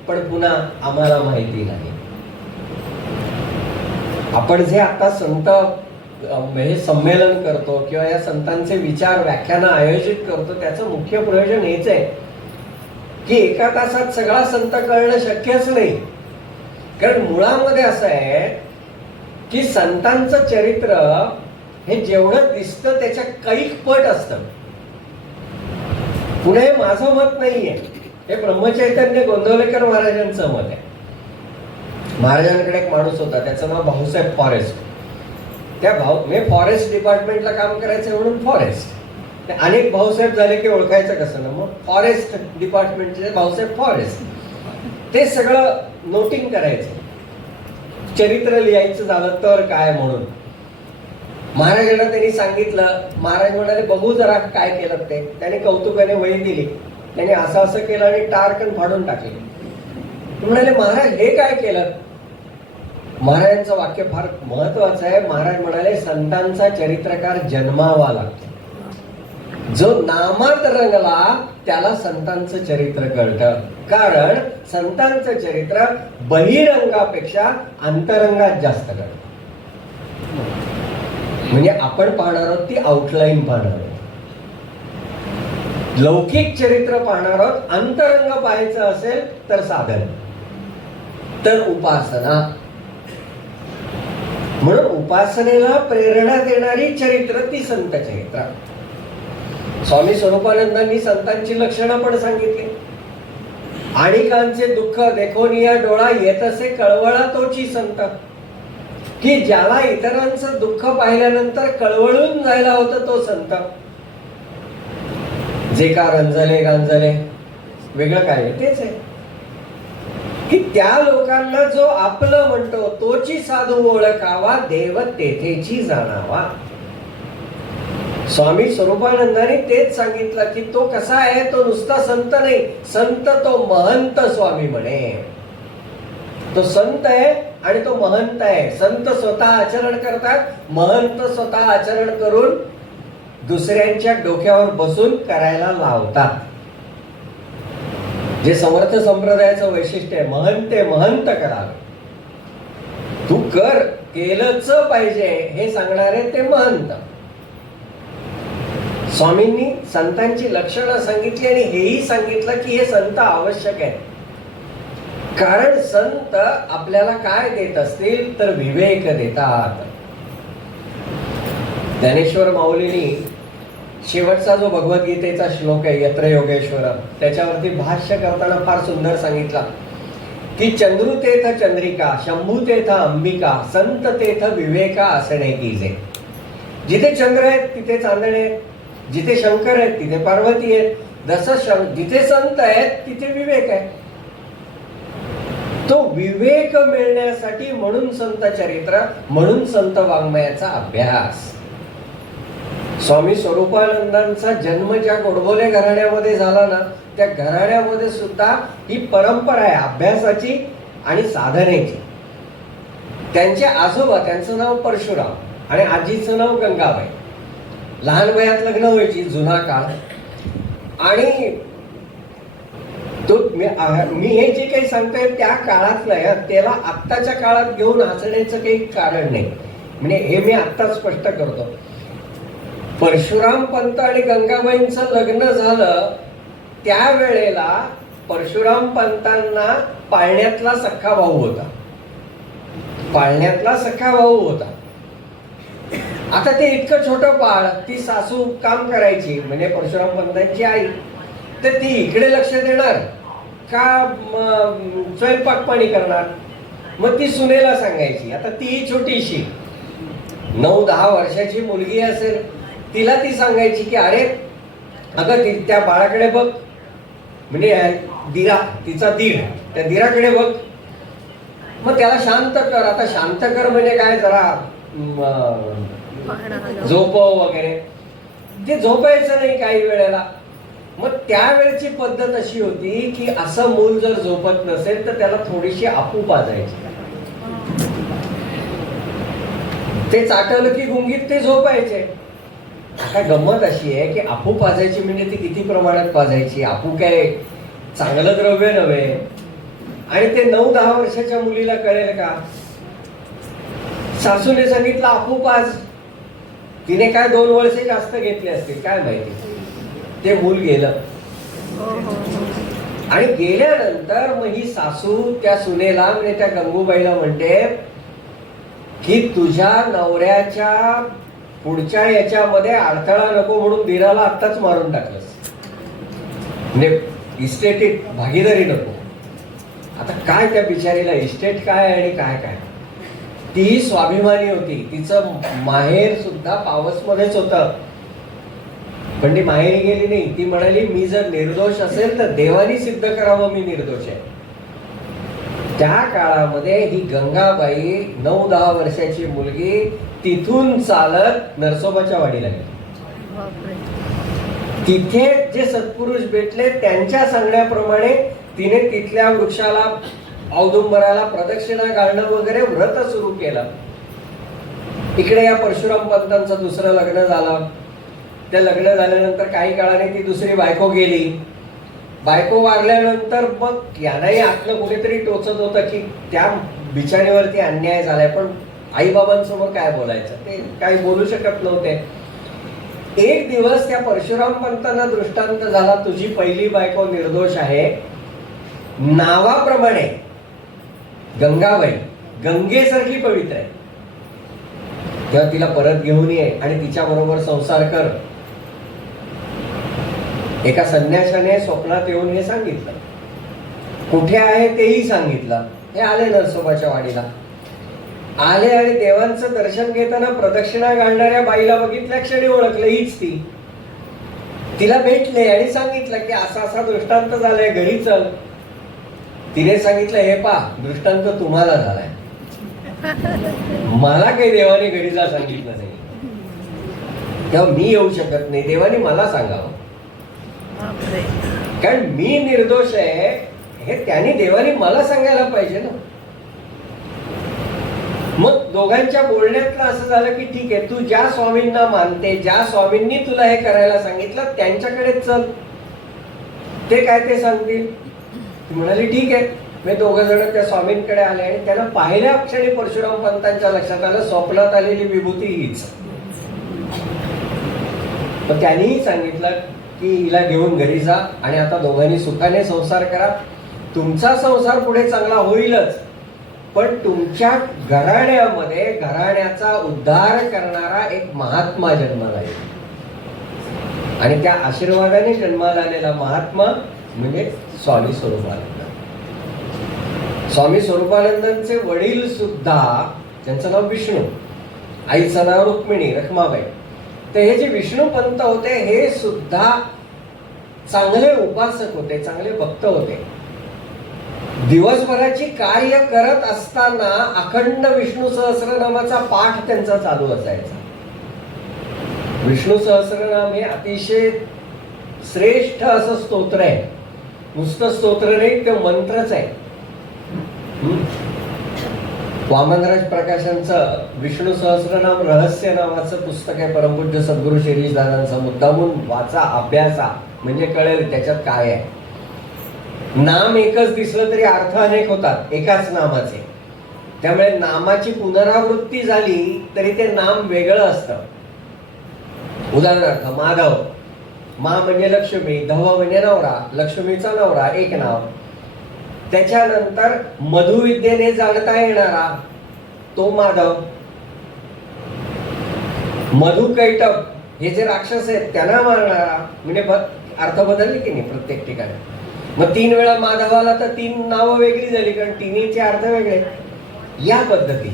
पण पुन्हा आम्हाला माहिती नाही. आपण जे आता संत हे संमेलन करतो किंवा या संतांचे विचार व्याख्यानं आयोजित करतो, त्याचं मुख्य प्रयोजन हेच आहे की एका तासात सगळा संत कळणं शक्यच नाही. कारण मुळामध्ये असं आहे की संतांचं चरित्र हे जेवढं दिसतं त्याच्या कैक पट असतं. पुढे माझं मत नाहीये, हे ब्रह्मचैतन्य गोंदवलेकर महाराजांचं मत आहे. महाराजांकडे एक माणूस होता, त्याचं नाव भाऊसाहेब फॉरेस्ट. मी फॉरेस्ट डिपार्टमेंटला काम करायचं म्हणून फॉरेस्ट, अनेक भाऊसाहेब झाले की ओळखायचं कसं ना, मग फॉरेस्ट डिपार्टमेंटचे भाऊसाहेब फॉरेस्ट. ते सगळं नोटिंग करायचं, चरित्र लिहायचं झालं तर काय म्हणून. महाराजांना त्यांनी सांगितलं. महाराज म्हणाले बघू जरा काय केलं ते. त्याने कौतुकाने वही दिली, त्याने असं केलं आणि टारकन फाडून टाकले. म्हणाले महाराज हे काय केलं. महाराजांचं वाक्य फार महत्वाचं आहे. महाराज म्हणाले संतांचा चरित्रकार जन्मावा लागतो. जो नामात रंगला त्याला संतांचं चरित्र कळतं. कारण संतांचं चरित्र बहिरंगापेक्षा अंतरंगात जास्त कळतं. म्हणजे आपण पाहणार आहोत ती आउटलाईन पाहणार आहोत, लौकिक चरित्र पाहणार आहोत. अंतरंग पाहायचं असेल तर साधन, तर उपासना. म्हणून उपासनेला प्रेरणा देणारी चरित्र ती संत चरित्र. स्वामी स्वरूपानंदांनी संतांची लक्षणं पण सांगितली. आणिकांचे दुःख देखोनिया डोळा येतसे कळवळा तोची संत. की ज्याला इतरांचं दुःख पाहिल्यानंतर कळवळून जायला होतं तो संत. जे का रंजले गांजले वेगळं काय तेच आहे की त्या लोकांना जो आपलं म्हणतो तोची साधू ओळखावा, देव तेथेची जाणावा. स्वामी स्वरूपानंदांनी तेच सांगितलं की तो कसा आहे, तो नुसता संत नाही, संत तो महंत. स्वामी म्हणे तो संत आहे आणि तो महंत आहे. संत स्वतः आचरण करतात, महंत स्वतः आचरण करून दुसऱ्यांच्या डोक्यावर बसून करायला लावतात. जे समर्थ संप्रदायाचं वैशिष्ट्य आहे, महंत करावे. तू कर, केलंच पाहिजे हे सांगणारे ते महंत. स्वामींनी संतांची लक्षणं सांगितली आणि हेही सांगितलं की हे संत आवश्यक आहे. कारण संत आपल्याला काय देत असतील तर विवेक देतात. ज्ञानेश्वर माऊलींनी शेवटचा जो भगवद्गीतेचा श्लोक आहे यत्र योगेश्वर, त्याच्यावरती भाष्य करताना फार सुंदर सांगितला की चंद्रुतेथ चंद्रिका, शंभूतेथ अंबिका, संत तेथ विवेका असणे कीजे. जिथे चंद्र आहेत तिथे चांदणे आहेत, जिथे शंकर आहेत तिथे पार्वती आहेत, जसं जिथे संत आहेत तिथे विवेक आहे. तो विवेक मिळण्यासाठी म्हणून संत चरित्र, म्हणून संत वाङ्मयाचा अभ्यास. स्वामी स्वरूपानंदांचा जन्म ज्या गोडबोले घराण्यामध्ये झाला ना, त्या घराण्यामध्ये सुद्धा ही परंपरा आहे अभ्यासाची आणि साधनेची. त्यांचे आजोबा, त्यांचं नाव परशुराम आणि आजीचं नाव गंगाबाई. लहान वयात लग्न व्हायची, जुना काळ. आणि तो मी हे जे काही सांगतोय त्या काळातलं आहे, त्याला आत्ताच्या काळात घेऊन हसण्याचं काही कारण नाही. म्हणजे हे मी आत्ताच स्पष्ट करतो. परशुराम पंत आणि गंगाबाईंचं लग्न झालं त्यावेळेला परशुराम पंतांना पाळण्यातला सख्खा भाऊ होता. पाळण्यातला सख्खा भाऊ होता. आता ते इतकं छोटं बाळ, ती सासू काम करायची म्हणजे परशुराम पंतांची आई, तर ती इकडे लक्ष देणार का स्वयंपाक पाणी करणार. मग ती सुनेला सांगायची. आता ती छोटीशी 9-10 वर्षाची मुलगी असेल, तिला ती सांगायची की अरे अगं त्या बाळाकडे बघ, म्हणजे दिरा, तिचा दीर, त्या दिराकडे बघ, मग त्याला शांत कर. आता शांत कर म्हणजे काय, जरा झोपव वगैरे. ते झोपायचं नाही काही वेळेला. मग त्यावेळची पद्धत अशी होती की असं मूल जर झोपत नसेल तर त्याला थोडीशी आपू पाजायची. ते चाटवलं की गुंगीत ते झोपायचे. आता गंमत अशी आहे की आपू पाजायची म्हणजे ती किती प्रमाणात पाजायची. आपू काय चांगलं द्रव्य नव्हे. आणि ते 9-10 वर्षाच्या मुलीला कळेल का. सासूने सांगितलं आपू पाज. तिने काय 2 वर्षे जास्त घेतले असतील काय माहिती. ते मूल गेलं. आणि गेल्यानंतर मग ही सासू त्या सुनेला म्हणजे त्या गंगूबाईला म्हणते की तुझ्या नवऱ्याच्या पुढच्या याच्यामध्ये अडथळा नको म्हणून दिराला आत्ताच मारून टाकलंस. म्हणजे इस्टेटीत भागीदारी नको. आता काय त्या बिचारीला इस्टेट काय आणि काय काय. ती स्वाभिमानी होती. तिचं माहेर सुद्धा पावसमध्येच होतं. पण ती माहेरी गेली नाही. ती म्हणाली मी जर निर्दोष असेल तर देवानी सिद्ध करावं मी निर्दोष आहे. त्या काळामध्ये ही गंगाबाई 9-10 वर्षाची मुलगी तिथून चालत नरसोबाच्या वाडीला गेली. तिथे जे सत्पुरुष भेटले त्यांच्या सांगण्याप्रमाणे तिने तिथल्या वृक्षाला, औदुंबराला प्रदक्षिणा घालणं वगैरे व्रत सुरू केलं. इकडे या परशुराम पंतांचं दुसरं लग्न झालं. त्या लग्न झाल्यानंतर काही काळाने ती दुसरी बायको गेली. बायको वारल्यानंतर मग यांनाही आतलं कुणीतरी टोचत होतं की त्या बिचारीवरती अन्याय झालाय. पण आईबाबांसमोर काय बोलायचं, ते काही बोलू शकत नव्हते. एक दिवस त्या परशुराम पंतांना दृष्टांत झाला, तुझी पहिली बायको निर्दोष आहे. नावाप्रमाणे गंगाबाई गंगेसारखी पवित्र आहे. तेव्हा तिला परत घेऊन ये आणि तिच्या बरोबर संसार कर. एका संन्याशाने स्वप्नात येऊन हे सांगितलं. कुठे आहे तेही सांगितलं. हे आले नरसोबाच्या वाडीला. आले आणि देवांचं दर्शन घेताना प्रदक्षिणा घालणाऱ्या बाईला बघितल्या क्षणी ओळखलं हीच ती. तिला भेटले आणि सांगितलं की असा असा दृष्टांत झालाय, घरी चल. तिने सांगितलं हे पहा दृष्टांत तुम्हाला झालाय, मला काही देवाने घरी जा सांगितलं नाही. तेव्हा मी येऊ शकत नाही. देवाने मला सांगावं, कारण मी निर्दोष आहे हे त्यांनी देवाने मला सांगायला पाहिजे ना. मग दोघांच्या बोलण्यातलं असं झालं की ठीक आहे, तू ज्या स्वामींना मानते, ज्या स्वामींनी तुला हे करायला सांगितलं त्यांच्याकडे चल, ते काय ते सांगतील. ती म्हणाली ठीक आहे. मी 2 जण त्या स्वामींकडे आले आणि त्यांना पाहिल्या क्षणी परशुराम पंतांच्या लक्षात आलं स्वप्नात आलेली विभूती हीच. तर त्यांनीही सांगितलं की हिला घेऊन घरी जा आणि आता दोघांनी सुखाने संसार करा. तुमचा संसार पुढे चांगला होईलच, पण तुमच्या घराण्यामध्ये घराण्याचा उद्धार करणारा एक महात्मा जन्माला येईल. आणि त्या आशीर्वादाने जन्माला आलेला महात्मा म्हणजे स्वामी स्वरूपानंद. स्वामी स्वरूपानंदांचे वडील सुद्धा, त्यांचं नाव विष्णू, आईचं नाव रुक्मिणी रखमाबाई. तर हे जे विष्णू पंत होते हे सुद्धा चांगले उपासक होते, चांगले भक्त होते. दिवसभराची कार्य करत असताना अखंड विष्णू सहस्रनामाचा पाठ त्यांचा चालू असायचा. विष्णू सहस्रनाम हे अतिशय श्रेष्ठ असं स्तोत्र आहे. नुसतं स्तोत्र नाही, ते मंत्रच आहे. वामनराज प्रकाशांचं विष्णू सहस्रनाम रहस्य नावाचं पुस्तक आहे, परमपूज्य सद्गुरू शिरीष दादांचं. मुद्दामून वाचा, अभ्यासा, म्हणजे कळेल त्याच्यात काय आहे. नाम एकच दिसलं तरी अर्थ अनेक होतात एकाच नामाचे. त्यामुळे नामाची पुनरावृत्ती झाली तरी ते नाम वेगळं असतं. उदाहरणार्थ माधव, मा म्हणजे लक्ष्मी, धव म्हणजे नवरा, लक्ष्मीचा नवरा एक नाव. त्याच्यानंतर मधुविद्येने जाणता येणारा तो माधव. मधुकैटभ हे जे राक्षस आहेत त्यांना मारणारा, म्हणजे अर्थ बदलले की नाही प्रत्येक ठिकाणी. मग 3 वेळा माधवाला तर 3 नावं वेगळी झाली, कारण तिन्हीचे अर्थ वेगळे. या पद्धती.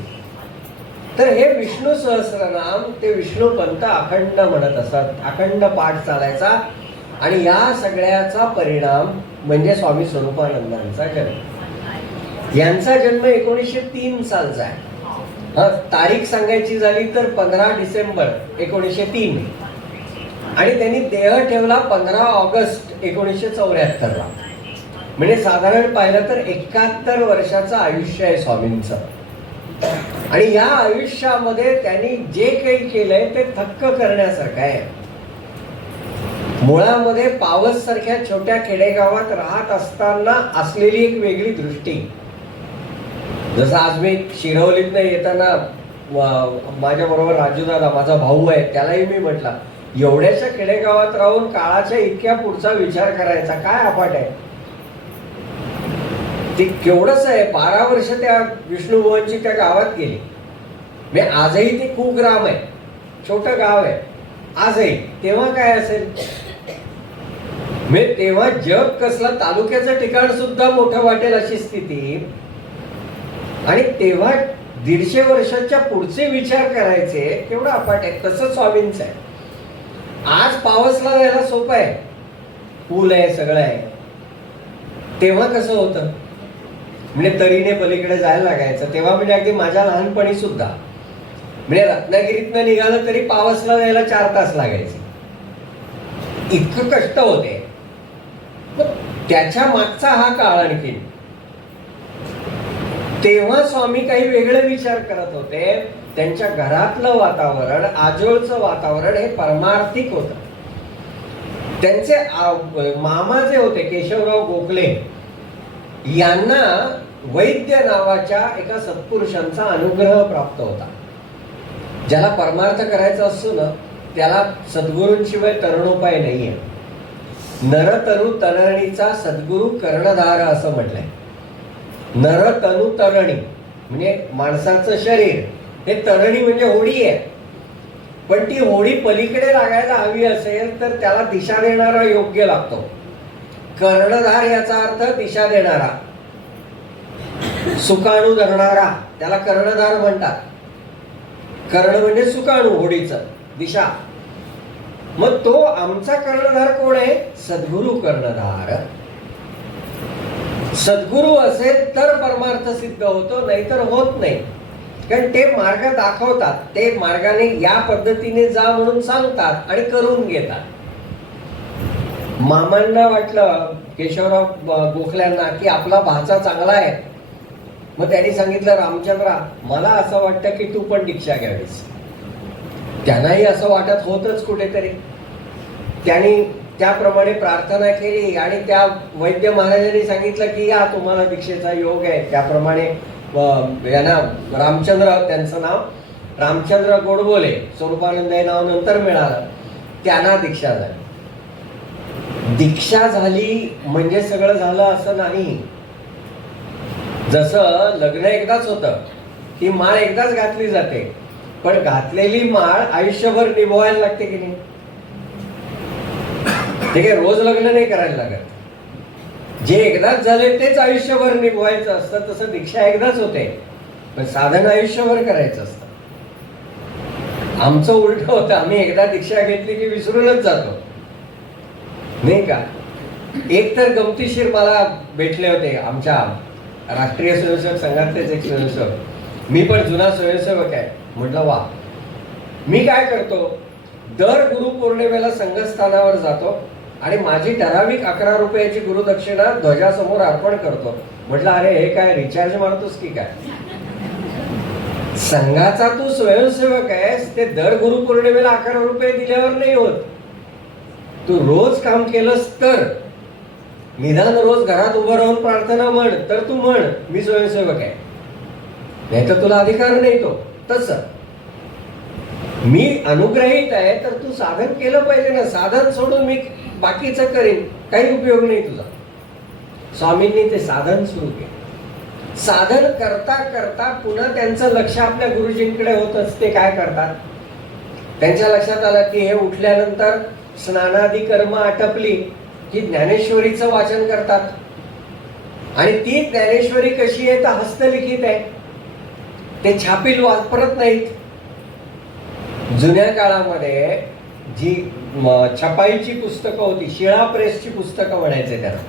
तर हे विष्णू सहस्रनाम ते विष्णू पंत अखंड म्हणत असतात, अखंड पाठ चालायचा. आणि या सगळ्याचा परिणाम म्हणजे स्वामी स्वरूपानंदांचा जन्म. यांचा जन्म 1903 सालचा आहे. तारीख सांगायची झाली तर 15 डिसेंबर 1903. आणि त्यांनी देह ठेवला 15 ऑगस्ट 1974 ला. म्हणजे साधारण पाहिलं तर 71 वर्षाचं आयुष्य आहे स्वामींचं. आणि या आयुष्यामध्ये त्यांनी जे काही केलंय ते थक्क करण्यासारखं आहे. मुळामध्ये पावस सारख्या छोट्या खेडेगावात राहत असताना असलेली एक वेगळी दृष्टी. जसं आज मी शिरवलीतनं येताना माझ्या बरोबर राजूदादा माझा भाऊ आहे, त्यालाही मी म्हटलं एवढ्याशा खेडेगावात राहून काळाच्या इतक्या पुढचा विचार करायचा काय अफाट आहे. ते केवढंच आहे. 12 वर्ष त्या विष्णुभुवनची त्या गावात गेली. मी आजही ते कुग्राम आहे, छोटं गाव आहे आजही. तेव्हा काय असेल, मी तेव्हा जग कसलं, तालुक्याचं ठिकाण सुद्धा मोठं वाटेल अशी स्थिती. आणि तेव्हा 150 वर्षाच्या पुढचे विचार करायचे केवढं अफाट आहे. तसं स्वामींचं आहे. आज पावसला जायला सोपं आहे, पूल आहे, सगळं आहे. तेव्हा कसं होतं, म्हणजे तरीने पलीकडे जायला लागायचं. तेव्हा म्हणजे अगदी माझ्या लहानपणी सुद्धा म्हणजे रत्नागिरीतनं निघालं तरी पावसला जायला 4 तास लागायचे. इतकं कष्ट होते. त्याच्या मागचा हा काळ आणखी. तेव्हा स्वामी काही वेगळे विचार करत होते. त्यांच्या घरातलं वातावरण, आजोळचं वातावरण हे परमार्थिक होतं. त्यांचे मामा जे होते केशवराव गोखले, यांना वैद्य नावाच्या एका सत्पुरुषांचा अनुग्रह प्राप्त होता. ज्याला परमार्थ करायचा असतो ना त्याला सद्गुरूंशिवाय तरुणोपाय नाहीये. नरतनु तरणीचा सद्गुरू कर्णधार असं म्हटलंय. नरतनु तरणी म्हणजे माणसाचं शरीर, हे तरणी म्हणजे होडी आहे. पण ती होडी पलीकडे लागायला हवी असेल तर त्याला दिशा देणारा योग्य लागतो. कर्णधार याचा अर्थ दिशा देणारा, सुकाणू धरणारा, त्याला कर्णधार म्हणतात. कर्ण म्हणजे सुकाणू, होडीचं दिशा. मग तो आमचा कर्णधार कोण आहे? सद्गुरू कर्णधार. सद्गुरू असेल तर परमार्थ सिद्ध होतो, नाहीतर होत नाही. कारण ते मार्ग दाखवतात, ते मार्गाने या पद्धतीने जा म्हणून सांगतात आणि करून घेतात. मामांना वाटलं केशवराव गोखल्यांना की आपला भाचा चांगला आहे. मग त्यांनी सांगितलं रामचंद्रा मला असं वाटतं की तू पण दीक्षा घ्यावीस. त्यांनाही असं वाटत होतच कुठेतरी. त्यांनी त्याप्रमाणे प्रार्थना केली आणि त्या वैद्य महाराजांनी सांगितलं की या तुम्हाला दीक्षेचा योग आहे. त्याप्रमाणे यांना रामचंद्र, त्यांचं नाव रामचंद्र गोडबोले, स्वरूपानंद हे नाव नंतर मिळालं, त्यांना दीक्षा झाली. दीक्षा झाली म्हणजे सगळं झालं असं नाही. जसं लग्न एकदाच होतं, ती माळ एकदाच घातली जाते, पण घातलेली माळ आयुष्यभर निभवायला लागते की नाही. ते काही रोज लग्न नाही करायला लागत. जे एकदाच झाले तेच आयुष्यभर निभवायचं असतं. तसं दीक्षा एकदाच होते, पण साधन आयुष्यभर करायचं असतं. आमचं उलट होतं, आम्ही एकदा दीक्षा घेतली की विसरूनच जातो, नाही का. एक तर गमतीशीर मला भेटले होते आमच्या राष्ट्रीय स्वयंसेवक संघातलेच एक स्वयंसेवक. मी पण जुना स्वयंसेवक आहे. म्हटलं वा. मी काय करतो, दर गुरुपौर्णिमेला संघस्थानावर जातो आणि माझी ठराविक 11 रुपयाची गुरुदक्षिणा ध्वजासमोर अर्पण करतो. म्हटलं अरे हे काय रिचार्ज मारतोस की काय? संघाचा तू स्वयंसेवक आहेस, ते दर गुरुपौर्णिमेला 11 रुपये दिल्यावर नाही होत. तू रोज काम केलंस तर, निदान रोज घरात उभं राहून प्रार्थना म्हण तर तू म्हण मी स्वयंसेवक आहे, नाही तर तुला अधिकार नाही तो. तसं मी अनुग्रहित आहे तर तू साधन केलं पाहिजे ना. साधन सोडून मी बाकीचं करीन, काही उपयोग नाही तुझा. स्वामींनी ते साधन सुरू केलं. साधन करता करता पुन्हा त्यांचं लक्ष आपल्या गुरुजींकडे होतच. ते काय करतात, त्यांच्या लक्षात आलं की हे उठल्यानंतर स्नानादी कर्म आटपली की ज्ञानेश्वरीचं वाचन करतात. आणि ती ज्ञानेश्वरी कशी आहे तर हस्तलिखित आहे, ते छापील वापरत नाहीत. जुन्या काळामध्ये जी छपाईची पुस्तकं होती, शिळा प्रेसची पुस्तकं म्हणायचे त्यांना,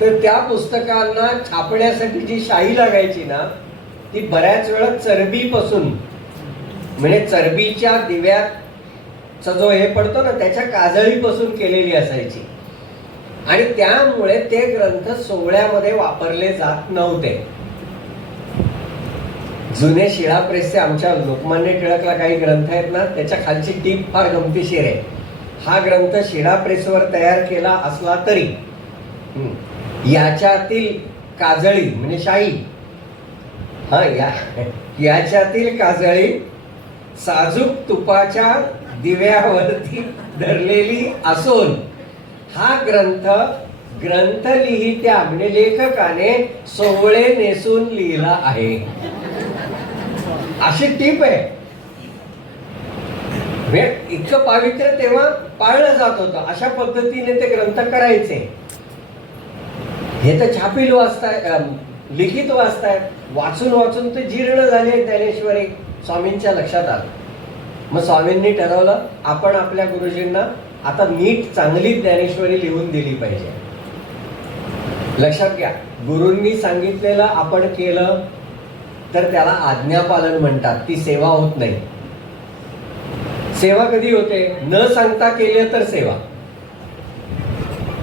तर त्या पुस्तकांना छापण्यासाठी जी शाई लागायची ना, ती बऱ्याच वेळा चरबीपासून, म्हणजे चरबीच्या दिव्याचा जो हे पडतो ना त्याच्या काजळीपासून केलेली असायची. आणि त्यामुळे ते ग्रंथ सोहळ्यामध्ये वापरले जात नव्हते. जुने शिळा प्रेसचे आमच्या लोकमान्य टिळकला काही ग्रंथ आहेत ना, त्याच्या खालची टीप फार गमतीशीर आहे. हा ग्रंथ शिळा प्रेसवर तयार केला असला तरी याच्यातील काजळी म्हणजे शाई, याच्यातील काजळी साजूक तुपाच्या दिव्यावरती धरलेली असून हा ग्रंथ लिहित्या म्हणजे लेखकाने सोवळे नेसून लिहिला आहे, अशी टीप आहे. इतकं पावित्र्य तेव्हा पाळलं जात होतं. अशा पद्धतीने ते ग्रंथ करायचे. हे तर छापील वाचताय, लिखित वाचतायत, वाचून वाचून ते जीर्ण झाले ज्ञानेश्वरी. स्वामींच्या लक्षात आलं. मग स्वामींनी ठरवलं आपण आपल्या गुरुजींना आता नीट चांगली ज्ञानेश्वरी लिहून दिली पाहिजे. लक्षात घ्या, गुरूंनी सांगितलेलं आपण केलं तर त्याला आज्ञापालन म्हणतात. ती सेवा होत नाही. सेवा कधी होते, न सांगता केलं तर सेवा.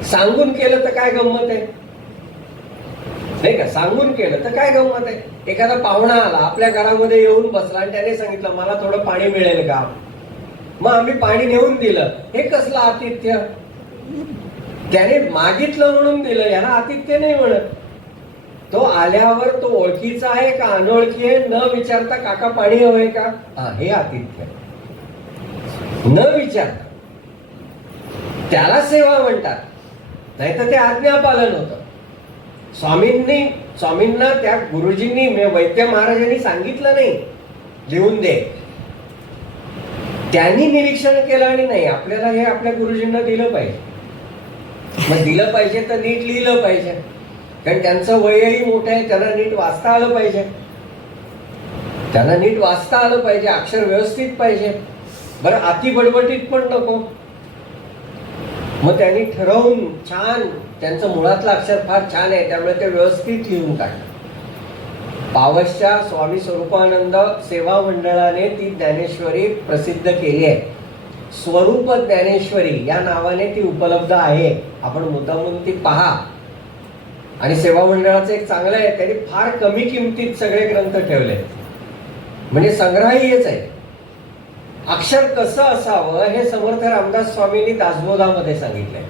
सांगून केलं तर काय गंमत आहे, नाही का. सांगून केलं तर काय गंमत आहे. एखादा पाहुणा आला आपल्या घरामध्ये येऊन बसला आणि त्याने सांगितलं मला थोडं पाणी मिळेल का, मग आम्ही पाणी नेऊन दिलं. हे कसलं आतिथ्य. त्याने मागितलं म्हणून दिलं, याला आतिथ्य नाही म्हणत. तो आल्यावर तो ओळखीचा आहे का अनोळखी आहे न विचारता काका पाणी हवंय का, हे आतिथ्य. न विचारता त्याला सेवा म्हणतात, नाही तर ते आज्ञापालन होतं. स्वामींना त्या गुरुजींनी वैद्य महाराजांनी सांगितलं नाही लिहून दे, त्यांनी निरीक्षण केलं आणि नाही आपल्याला हे आपल्या गुरुजींना दिलं पाहिजे. मग दिलं पाहिजे तर नीट लिहिलं पाहिजे, कारण त्यांचं वयही मोठं आहे. त्यांना नीट वाचता आलं पाहिजे, त्यांना नीट वाचता आलं पाहिजे, अक्षर व्यवस्थित पाहिजे. बरं अति बडबटीत पण नको. मग त्यांनी ठरवून छान, त्यांचं मुळातलं अक्षर फार छान आहे त्यामुळे ते व्यवस्थित लिहून काढलं. पावसच्या स्वामी स्वरूपानंद सेवा मंडळाने ती ज्ञानेश्वरी प्रसिद्ध केली आहे. स्वरूप ज्ञानेश्वरी या नावाने ती उपलब्ध आहे. आपण मुद्दामून ती पहा. आणि सेवा मंडळाचं एक चांगलं आहे, त्यांनी फार कमी किमतीत सगळे ग्रंथ ठेवले, म्हणजे संग्रहीच आहे. अक्षर कसं असावं हे समर्थ रामदास स्वामींनी दासबोधामध्ये सांगितलंय.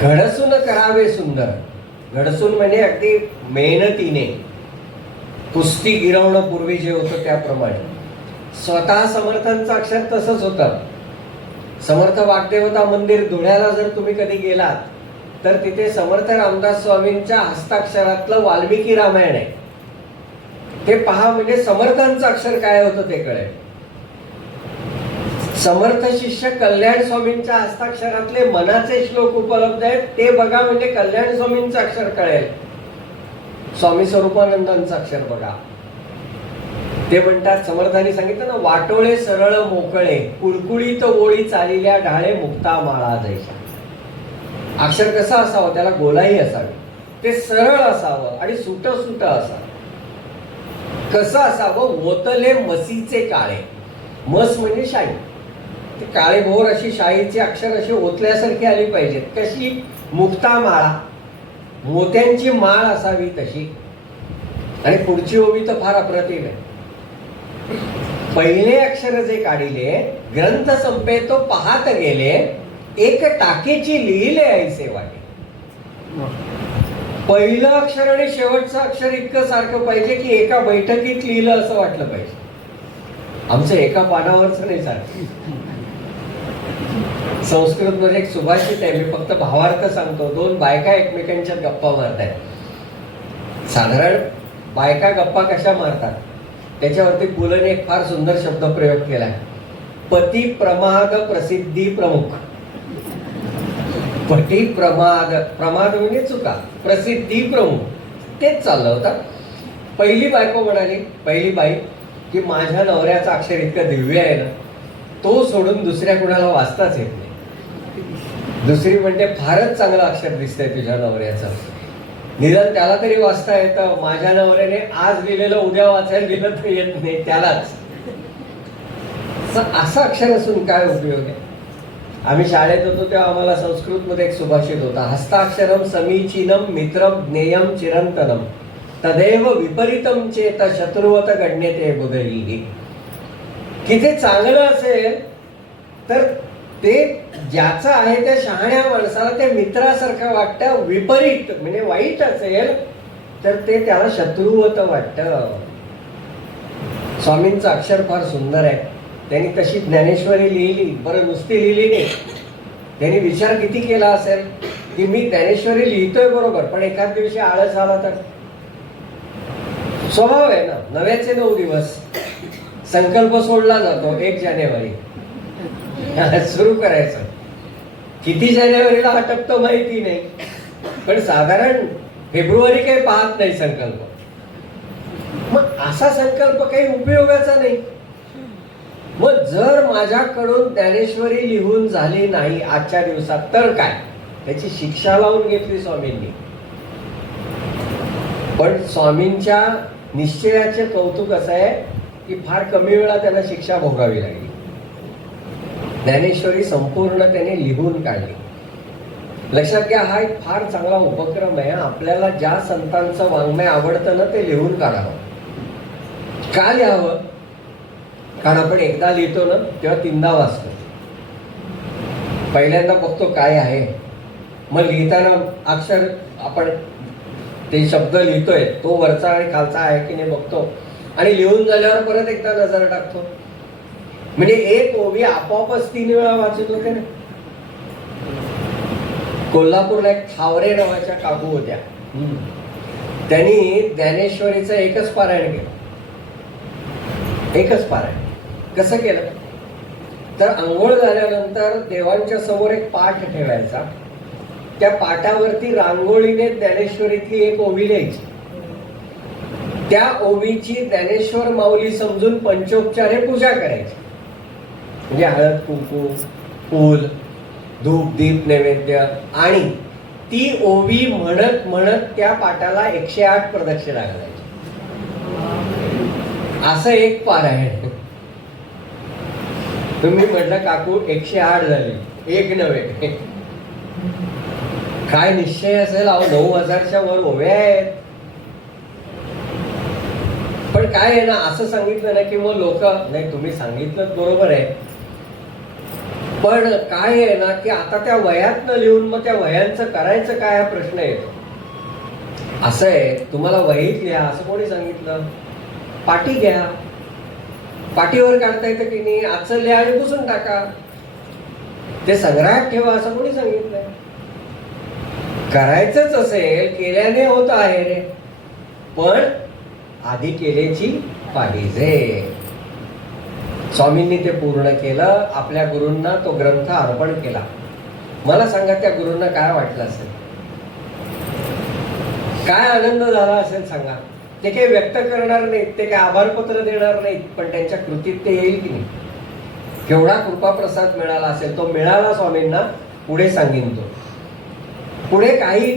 घडसून करावे सुंदर. घडसून म्हणजे अगदी मेहनतीने, कुस्ती गिरवणं पूर्वी जे होतं त्याप्रमाणे. स्वतः समर्थांचं अक्षर तसंच होतं. समर्थ वाग्देवता मंदिर धुळ्याला जर तुम्ही कधी गेलात तर तिथे समर्थ रामदास स्वामींच्या हस्ताक्षरातलं वाल्मिकी रामायण आहे. ते पहा, म्हणजे समर्थांचं अक्षर काय होतं ते कळेल. समर्थ शिष्य कल्याण स्वामींच्या हस्ताक्षरातले मनाचे श्लोक उपलब्ध आहेत, ते बघा म्हणजे कल्याण स्वामींचं अक्षर कळेल. स्वामी स्वरूपानंदांचं अक्षर बघा. ते म्हणतात, समर्थांनी सांगितलं ना, वाटोळे सरळ मोकळे कुळकुळीत ओळी चालिल्या ढाळे मुक्ता माळा जैसा. अक्षर कसं असावं? त्याला गोलाई असावी, ते सरळ असावं आणि सुट सुट असावं. कसं असावं? ओतले मसीचे काळे. मस म्हणजे शाई. ते काळे भोर अशी शाईची अक्षर अशी ओतल्यासारखी आली पाहिजेत. कशी? मुक्ता माळा, मोत्यांची माळ असावी तशी. आणि पुढची ओवी तर फार अप्रतिम आहे. पहिले अक्षर जे काढिले ग्रंथ संपे तो पाहत गेले, एक टाकेची लिहिले ऐसे वाटे. पहिलं अक्षर आणि शेवटचं अक्षर इतकं सारखं पाहिजे की एका बैठकीत लिहिलं असं वाटलं पाहिजे. आमचं एका पानावरच नाही सारखं. संस्कृत मध्ये एक सुभाषित आहे, मी फक्त भावार्थ सांगतो. दोन बायका एकमेकांच्या गप्पा मारतायत. साधारण बायका गप्पा कशा मारतात त्याच्यावरती पुलने एक फार सुंदर शब्द प्रयोग केलाय. पती प्रमाद प्रसिद्धी प्रमुख. पती प्रमाद, प्रमाद म्हणजे चुका, प्रसिद्धी प्रमुख. तेच चाललं होतं. पहिली बायको म्हणाली, पहिली बाई, की माझ्या नवऱ्याचं अक्षर इतकं दिव्य आहे ना, तो सोडून दुसऱ्या कुणाला वाचताच येत नाही. दुसरी म्हणते, फारच चांगलं अक्षर दिसतंय तुझ्या नवऱ्याचं, निदान त्याला तरी वाचता येतं. माझ्या नवऱ्याने आज लिहिलेलं उद्या वाचायला दिलं तर येत नाही त्यालाच. असं अक्षर असून काय उपयोग आहे? आम्ही शाळेत होतो तेव्हा आम्हाला संस्कृत मध्ये एक सुभाषित होता, हस्ताक्षरम समीचीनम मित्रम ज्ञेयम चिरंतनम तदेव विपरीतम चेत शत्रुवत गण्यते बुधही. की ते चांगलं असेल तर ते ज्याचं आहे त्या शहाण्या माणसाला ते मित्रासारखं वाटतं. विपरीत म्हणजे वाईट असेल तर ते त्याला शत्रुवत वाटतं. स्वामींचं अक्षर फार सुंदर आहे. त्यांनी तशी ज्ञानेश्वरी लिहिली, बरं नुसती लिहिली नाही, त्यांनी विचार किती केला असेल की मी ज्ञानेश्वरी लिहितोय बरोबर, पण एखाद दिवशी आळस आला तर. स्वभाव आहे ना, नव्याचे 9 दिवस संकल्प सोडला जातो 1 जानेवारी सुरू करायचं. किती जानेवारीला अटकतो माहिती नाही, पण साधारण फेब्रुवारी काही पाहत नाही संकल्प. मग असा संकल्प काही उपयोगाचा नाही. मग जर माझ्याकडून ज्ञानेश्वरी लिहून झाली नाही आजच्या दिवसात तर काय? त्याची शिक्षा लावून घेतली स्वामींनी. पण स्वामींच्या निश्चयाचे कौतुक असं आहे की फार कमी वेळा त्यांना शिक्षा भोगावी लागली. ज्ञानेश्वरी संपूर्ण त्याने लिहून काढली. लक्षात घ्या, हा एक फार चांगला उपक्रम आहे. आपल्याला ज्या संतांचं वाङ्मय आवडतं ना ते लिहून काढावं. का लिहावं? कारण आपण एकदा लिहितो ना तेव्हा 3दा वाचतो. पहिल्यांदा बघतो काय आहे, मग लिहिताना अक्षर आपण ते शब्द लिहितोय तो वरचा आणि खालचा आहे की नाही बघतो, आणि लिहून झाल्यावर परत एकदा नजर टाकतो. म्हणजे एक ओवी आपोआपच 3 वेळा वाचत होते ना. कोल्हापूरला एक थावरे नावाच्या काकू होत्या. त्यांनी ज्ञानेश्वरीचं एकच पारायण केलं. एकच पारायण. कसं केलं तर आंघोळ झाल्यानंतर देवांच्या समोर एक पाठ ठेवायचा. त्या पाटावरती रांगोळीने ज्ञानेश्वरीतली एक ओवी लिहायची. त्या ओवीची ज्ञानेश्वर माऊली समजून पंचोपचारे पूजा करायची. म्हणजे हळद कुंकू, फूल, धूप दीप नैवेद्य, आणि ती ओवी म्हणत म्हणत त्या पाटाला 108 प्रदक्षिणा घालायची. असं एक पारायण. तुम्ही म्हटलं काकू 108 झाले, एक नव्हे. काय निश्चय असेल? 9,000च्या वर ओव्या आहेत. पण काय आहे ना, असं सांगितलं ना की मग लोक, नाही तुम्ही सांगितलं बरोबर आहे, पण काय आहे ना की आता त्या वयातनं लिहून मग त्या वयांचं करायचं काय हा प्रश्न येतो. असं आहे, तुम्हाला वहीत लिहा असं कोणी सांगितलं? पाटी घ्या, पाटीवर काढता येतं की नाही, आजचं लिहा आणि पुसून टाका. ते संग्रहात ठेवा असं कोणी सांगितलंय? करायचंच असेल, केल्याने होत आहे रे, पण आधी केल्याची पाहिजे. स्वामींनी ते पूर्ण केलं, आपल्या गुरूंना तो ग्रंथ अर्पण केला. मला सांगा त्या गुरूंना काय वाटलं असेल, काय आनंद झाला असेल सांगा. ते काही व्यक्त करणार नाहीत, ते काही आभारपत्र देणार नाहीत, पण त्यांच्या कृतीत ते येईल की नाही. केवढा कृपाप्रसाद मिळाला असेल. तो मिळाला स्वामींना. पुढे सांगेन तो. पुढे काही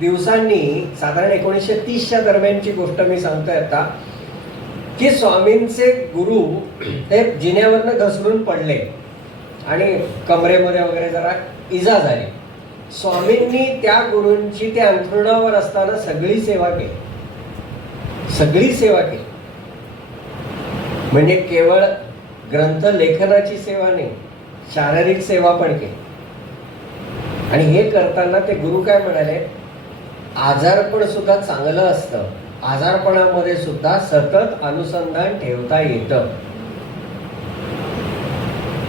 दिवसांनी, साधारण 1930च्या दरम्यानची गोष्ट मी सांगतोय आता, की स्वामींचे गुरु ते जिन्यावरनं घसरून पडले आणि कमरेमध्ये वगैरे जरा इजा झाली. स्वामींनी त्या गुरूंची ते अंथरुणावर असताना सगळी सेवा केली, सगळी सेवा केली. म्हणजे केवळ ग्रंथ लेखनाची सेवा नाही, शारीरिक सेवा पण केली. आणि हे करताना ते गुरु काय म्हणाले, आजारपण सुद्धा चांगलं असतं, आजारपणामध्ये सुद्धा सतत अनुसंधान ठेवता येतं.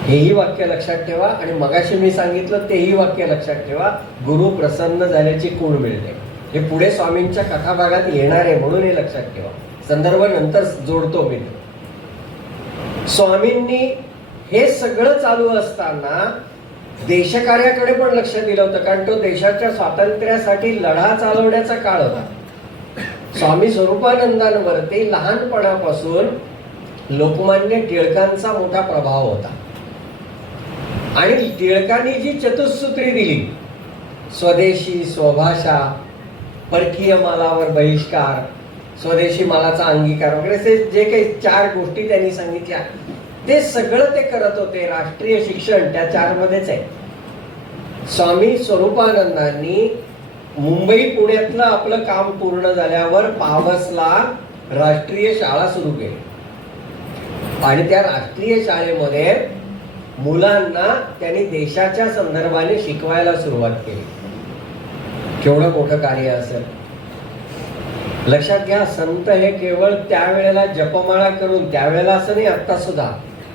हेही वाक्य लक्षात ठेवा. आणि मगाशी मी सांगितलं तेही वाक्य लक्षात ठेवा. गुरु प्रसन्न झाल्याची खूण मिळते. हे पुढे स्वामींच्या कथाभागात येणार आहे, म्हणून हे लक्षात ठेवा. संदर्भ नंतर जोडतो मी. स्वामींनी हे सगळं चालू असताना देशकार्याकडे पण लक्ष दिलं होतं, कारण तो देशाच्या स्वातंत्र्यासाठी लढा चालवण्याचा काळ होता. स्वामी स्वरूपानंदांवरती लहानपणापासून लोकमान्य टिळकांचा मोठा प्रभाव होता. आणि टिळकांनी जी चतुसूत्री दिली, स्वदेशी, स्वभाषा, परकीय मालावर बहिष्कार, स्वदेशी मालाचा अंगीकार वगैरे जे काही 4 गोष्टी त्यांनी सांगितल्या, ते सगळं ते करत होते. राष्ट्रीय शिक्षण त्या 4 मध्येच आहे. स्वामी स्वरूपानंदांनी मुंबई पुण्यातलं आपलं काम पूर्ण झाल्यावर पावसला राष्ट्रीय शाळा सुरू केली. आणि त्या राष्ट्रीय शाळेमध्ये मुलांना त्यांनी देशाच्या संदर्भाने शिकवायला सुरुवात केली. केवढं मोठं कार्य असेल. लक्षात घ्या, संत हे केवळ त्यावेळेला जपमाळा करून, त्यावेळेला असं नाही, आता सुद्धा,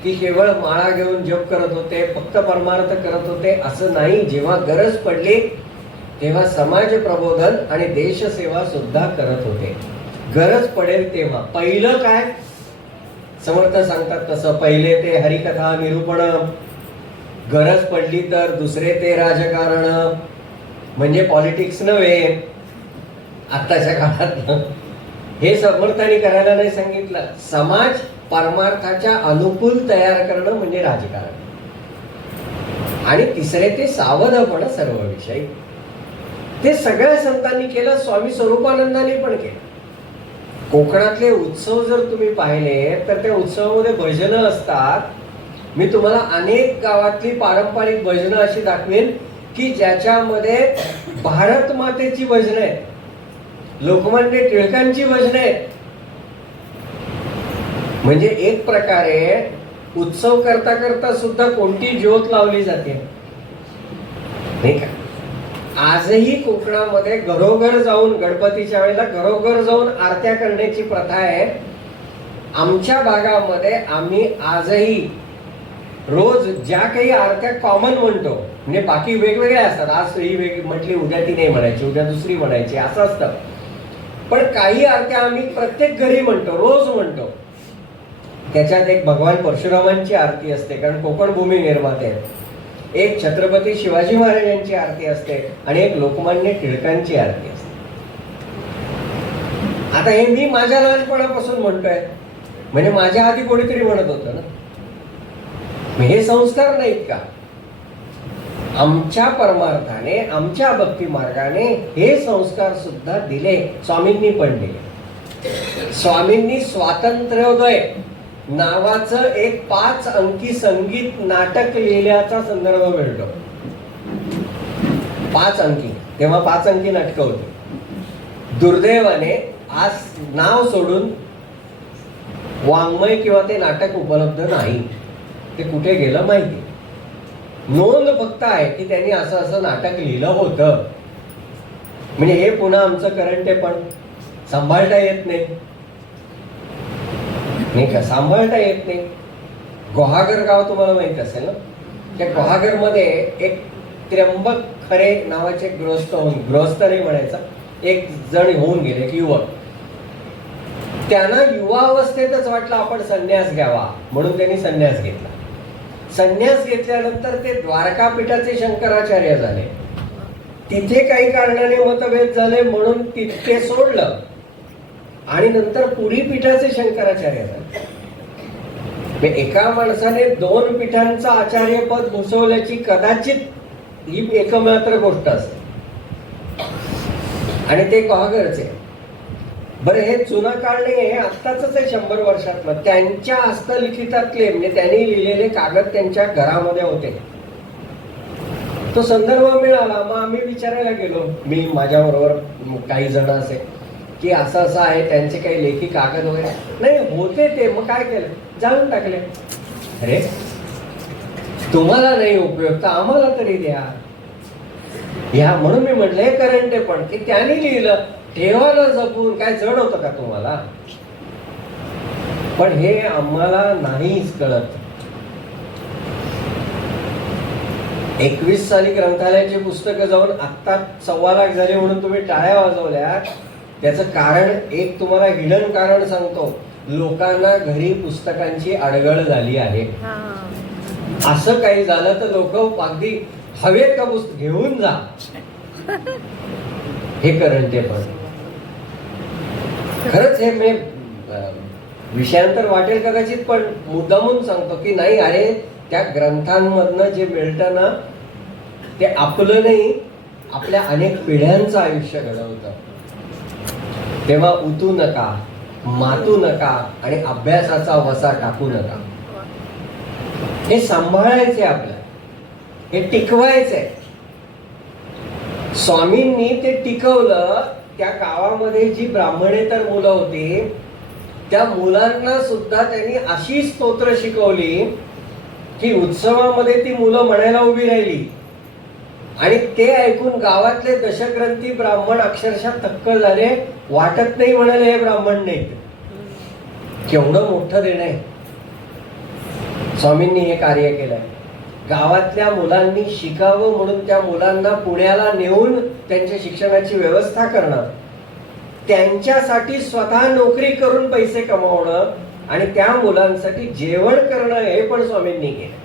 की केवळ माळा घेऊन जप करत होते, फक्त परमार्थ करत होते असं नाही. जेव्हा गरज पडली तेव्हा समाज प्रबोधन आणि देशसेवा सुद्धा करत होते. गरज पडेल तेव्हा. पहिलं काय, समर्थ सांगतात तसं, पहिले ते हरिकथा निरूपण, गरज पडली तर दुसरे ते राजकारण, म्हणजे पॉलिटिक्स नव्हे आत्ताच्या काळात. हे समर्थांनी करायला नाही सांगितलं. समाज परमार्थाच्या अनुकूल तयार करणं म्हणजे राजकारण. आणि तिसरे ते सावधपण सर्व विषयी. ते सगळ्या संतांनी केलं, स्वामी स्वरूपानंदांनी पण केलं. कोकणातले उत्सव जर तुम्ही पाहिले तर त्या उत्सवामध्ये भजनं असतात. मी तुम्हाला अनेक गावातली पारंपरिक भजनं अशी दाखवेन की ज्याच्यामध्ये भारत मातेची भजनं आहेत, लोकमान्य टिळकांची भजनं आहेत. म्हणजे एक प्रकारे उत्सव करता करता सुद्धा कोणती ज्योत लावली जाते नाही का. आजही कोकणामध्ये घरोघर जाऊन, गणपतीच्या वेळेला घरोघर जाऊन आरत्या करण्याची प्रथा आहे. आमच्या भागामध्ये आम्ही आजही रोज ज्या काही आरत्या कॉमन म्हणतो, म्हणजे बाकी वेगवेगळ्या असतात, आज ही वेगळी म्हटली, उद्या ती नाही म्हणायची, उद्या दुसरी म्हणायची, असं असतं. पण काही आरत्या आम्ही प्रत्येक घरी म्हणतो, रोज म्हणतो. त्याच्यात एक भगवान परशुरामांची आरती असते, कारण कोकण भूमी निर्माते आहेत. एक छत्रपती शिवाजी महाराजांची आरती असते आणि एक लोकमान्य टिळकांची आरती असते. आता हे मी माझ्या लहानपणापासून म्हणतोय, म्हणजे माझ्या आधी कोणीतरी म्हणत होतं ना. हे संस्कार नाहीत का? आमच्या परमार्थाने, आमच्या भक्ती मार्गाने हे संस्कार सुद्धा दिले. स्वामींनी पण दिले. स्वामींनी स्वातंत्र्योदय नावाचं एक 5 अंकी संगीत नाटक लिहिल्याचा संदर्भ मिळतो. 5 अंकी, तेव्हा 5 अंकी नाटकं होती. दुर्दैवाने आज नाव सोडून वाङ्मय किंवा ते नाटक उपलब्ध नाही. ते कुठे गेलं माहिती. नोंद फक्त आहे की त्यांनी असं असं नाटक लिहिलं होतं. म्हणजे हे पुन्हा आमचं करंट आहे, पण सांभाळता येत नाही नाही का, सांभाळता येत नाही. गुहागर गाव तुम्हाला माहित असेल ना. त्या गुहागर मध्ये एक त्र्यंबक खरे नावाचे गृहस्थ नाही म्हणायचा, एक जण होऊन गेले, एक युवक. त्यांना युवा अवस्थेतच वाटलं आपण संन्यास घ्यावा, म्हणून त्यांनी संन्यास घेतला. संन्यास घेतल्यानंतर ते द्वारकापीठाचे शंकराचार्य झाले. तिथे काही कारणाने मतभेद झाले म्हणून तिथे सोडलं आणि नंतर पुरी पीठाचे शंकराचार्य झाले. एका माणसाने 2 पीठांचं आचार्यपद भूषवल्याची कदाचित ही एकमात्र गोष्ट असते आणि ते कहागरचे. बरं, हे जुनं काळ नाही, हे आत्ताच आहे 100 वर्षातलं. त्यांच्या हस्तलिखितातले म्हणजे त्यांनी लिहिलेले कागद त्यांच्या घरामध्ये होते. तो संदर्भ मिळाला, मग आम्ही विचारायला गेलो, मी माझ्याबरोबर काही जण असे की असं असं आहे, त्यांचे काही लेखी कागद वगैरे नाही होते. ते मग काय केलं, जाळून टाकले. अरे तुम्हाला नाही उपयोग तर आम्हाला तरी द्या. ह्या म्हणून मी म्हटलं हे करंट आहे, पण की त्यांनी लिहिलं ठेवायला जपून काय जड होतं का तुम्हाला? पण हे आम्हाला नाहीच कळत. 21 साली ग्रंथालयाची पुस्तकं जाऊन आत्ता 1.25 लाख झाली म्हणून तुम्ही टाळ्या वाजवल्या. त्याचं कारण एक तुम्हाला हिडन कारण सांगतो, लोकांना घरी पुस्तकांची अडगळ झाली आहे. असं काही झालं तर लोक अगदी हवेत का पुस्तक घेऊन जा, हे करंट आहे. पण खरंच हे मी विषयांतर वाटेल कदाचित, पण मुद्दामून सांगतो की नाही, अरे त्या ग्रंथांमधनं जे मिळतं ना ते आपलं नाही, आपल्या अनेक पिढ्यांचं आयुष्य घडवतं. तेव्हा उतू नका, मातू नका आणि अभ्यासाचा वसा टाकू नका. हे सांभाळायचे आपल्याला, हे टिकवायचंय. स्वामींनी ते टिकवलं. त्या गावामध्ये जी ब्राह्मणेतर मुलं होती त्या मुलांना सुद्धा त्यांनी अशी स्तोत्र शिकवली की उत्सवामध्ये ती मुलं म्हणायला उभी राहिली आणि ते ऐकून गावातले दशग्रंथी ब्राह्मण अक्षरशः थक्क झाले. वाटत नाही म्हणाले हे ब्राह्मण नाहीत. केवढं मोठं देणं आहे. स्वामींनी हे कार्य केलंय. गावातल्या मुलांनी शिकावं म्हणून त्या मुलांना पुण्याला नेऊन त्यांच्या शिक्षणाची व्यवस्था करणं, त्यांच्यासाठी स्वतः नोकरी करून पैसे कमावणं आणि त्या मुलांसाठी जेवण करणं, हे पण स्वामींनी केलं.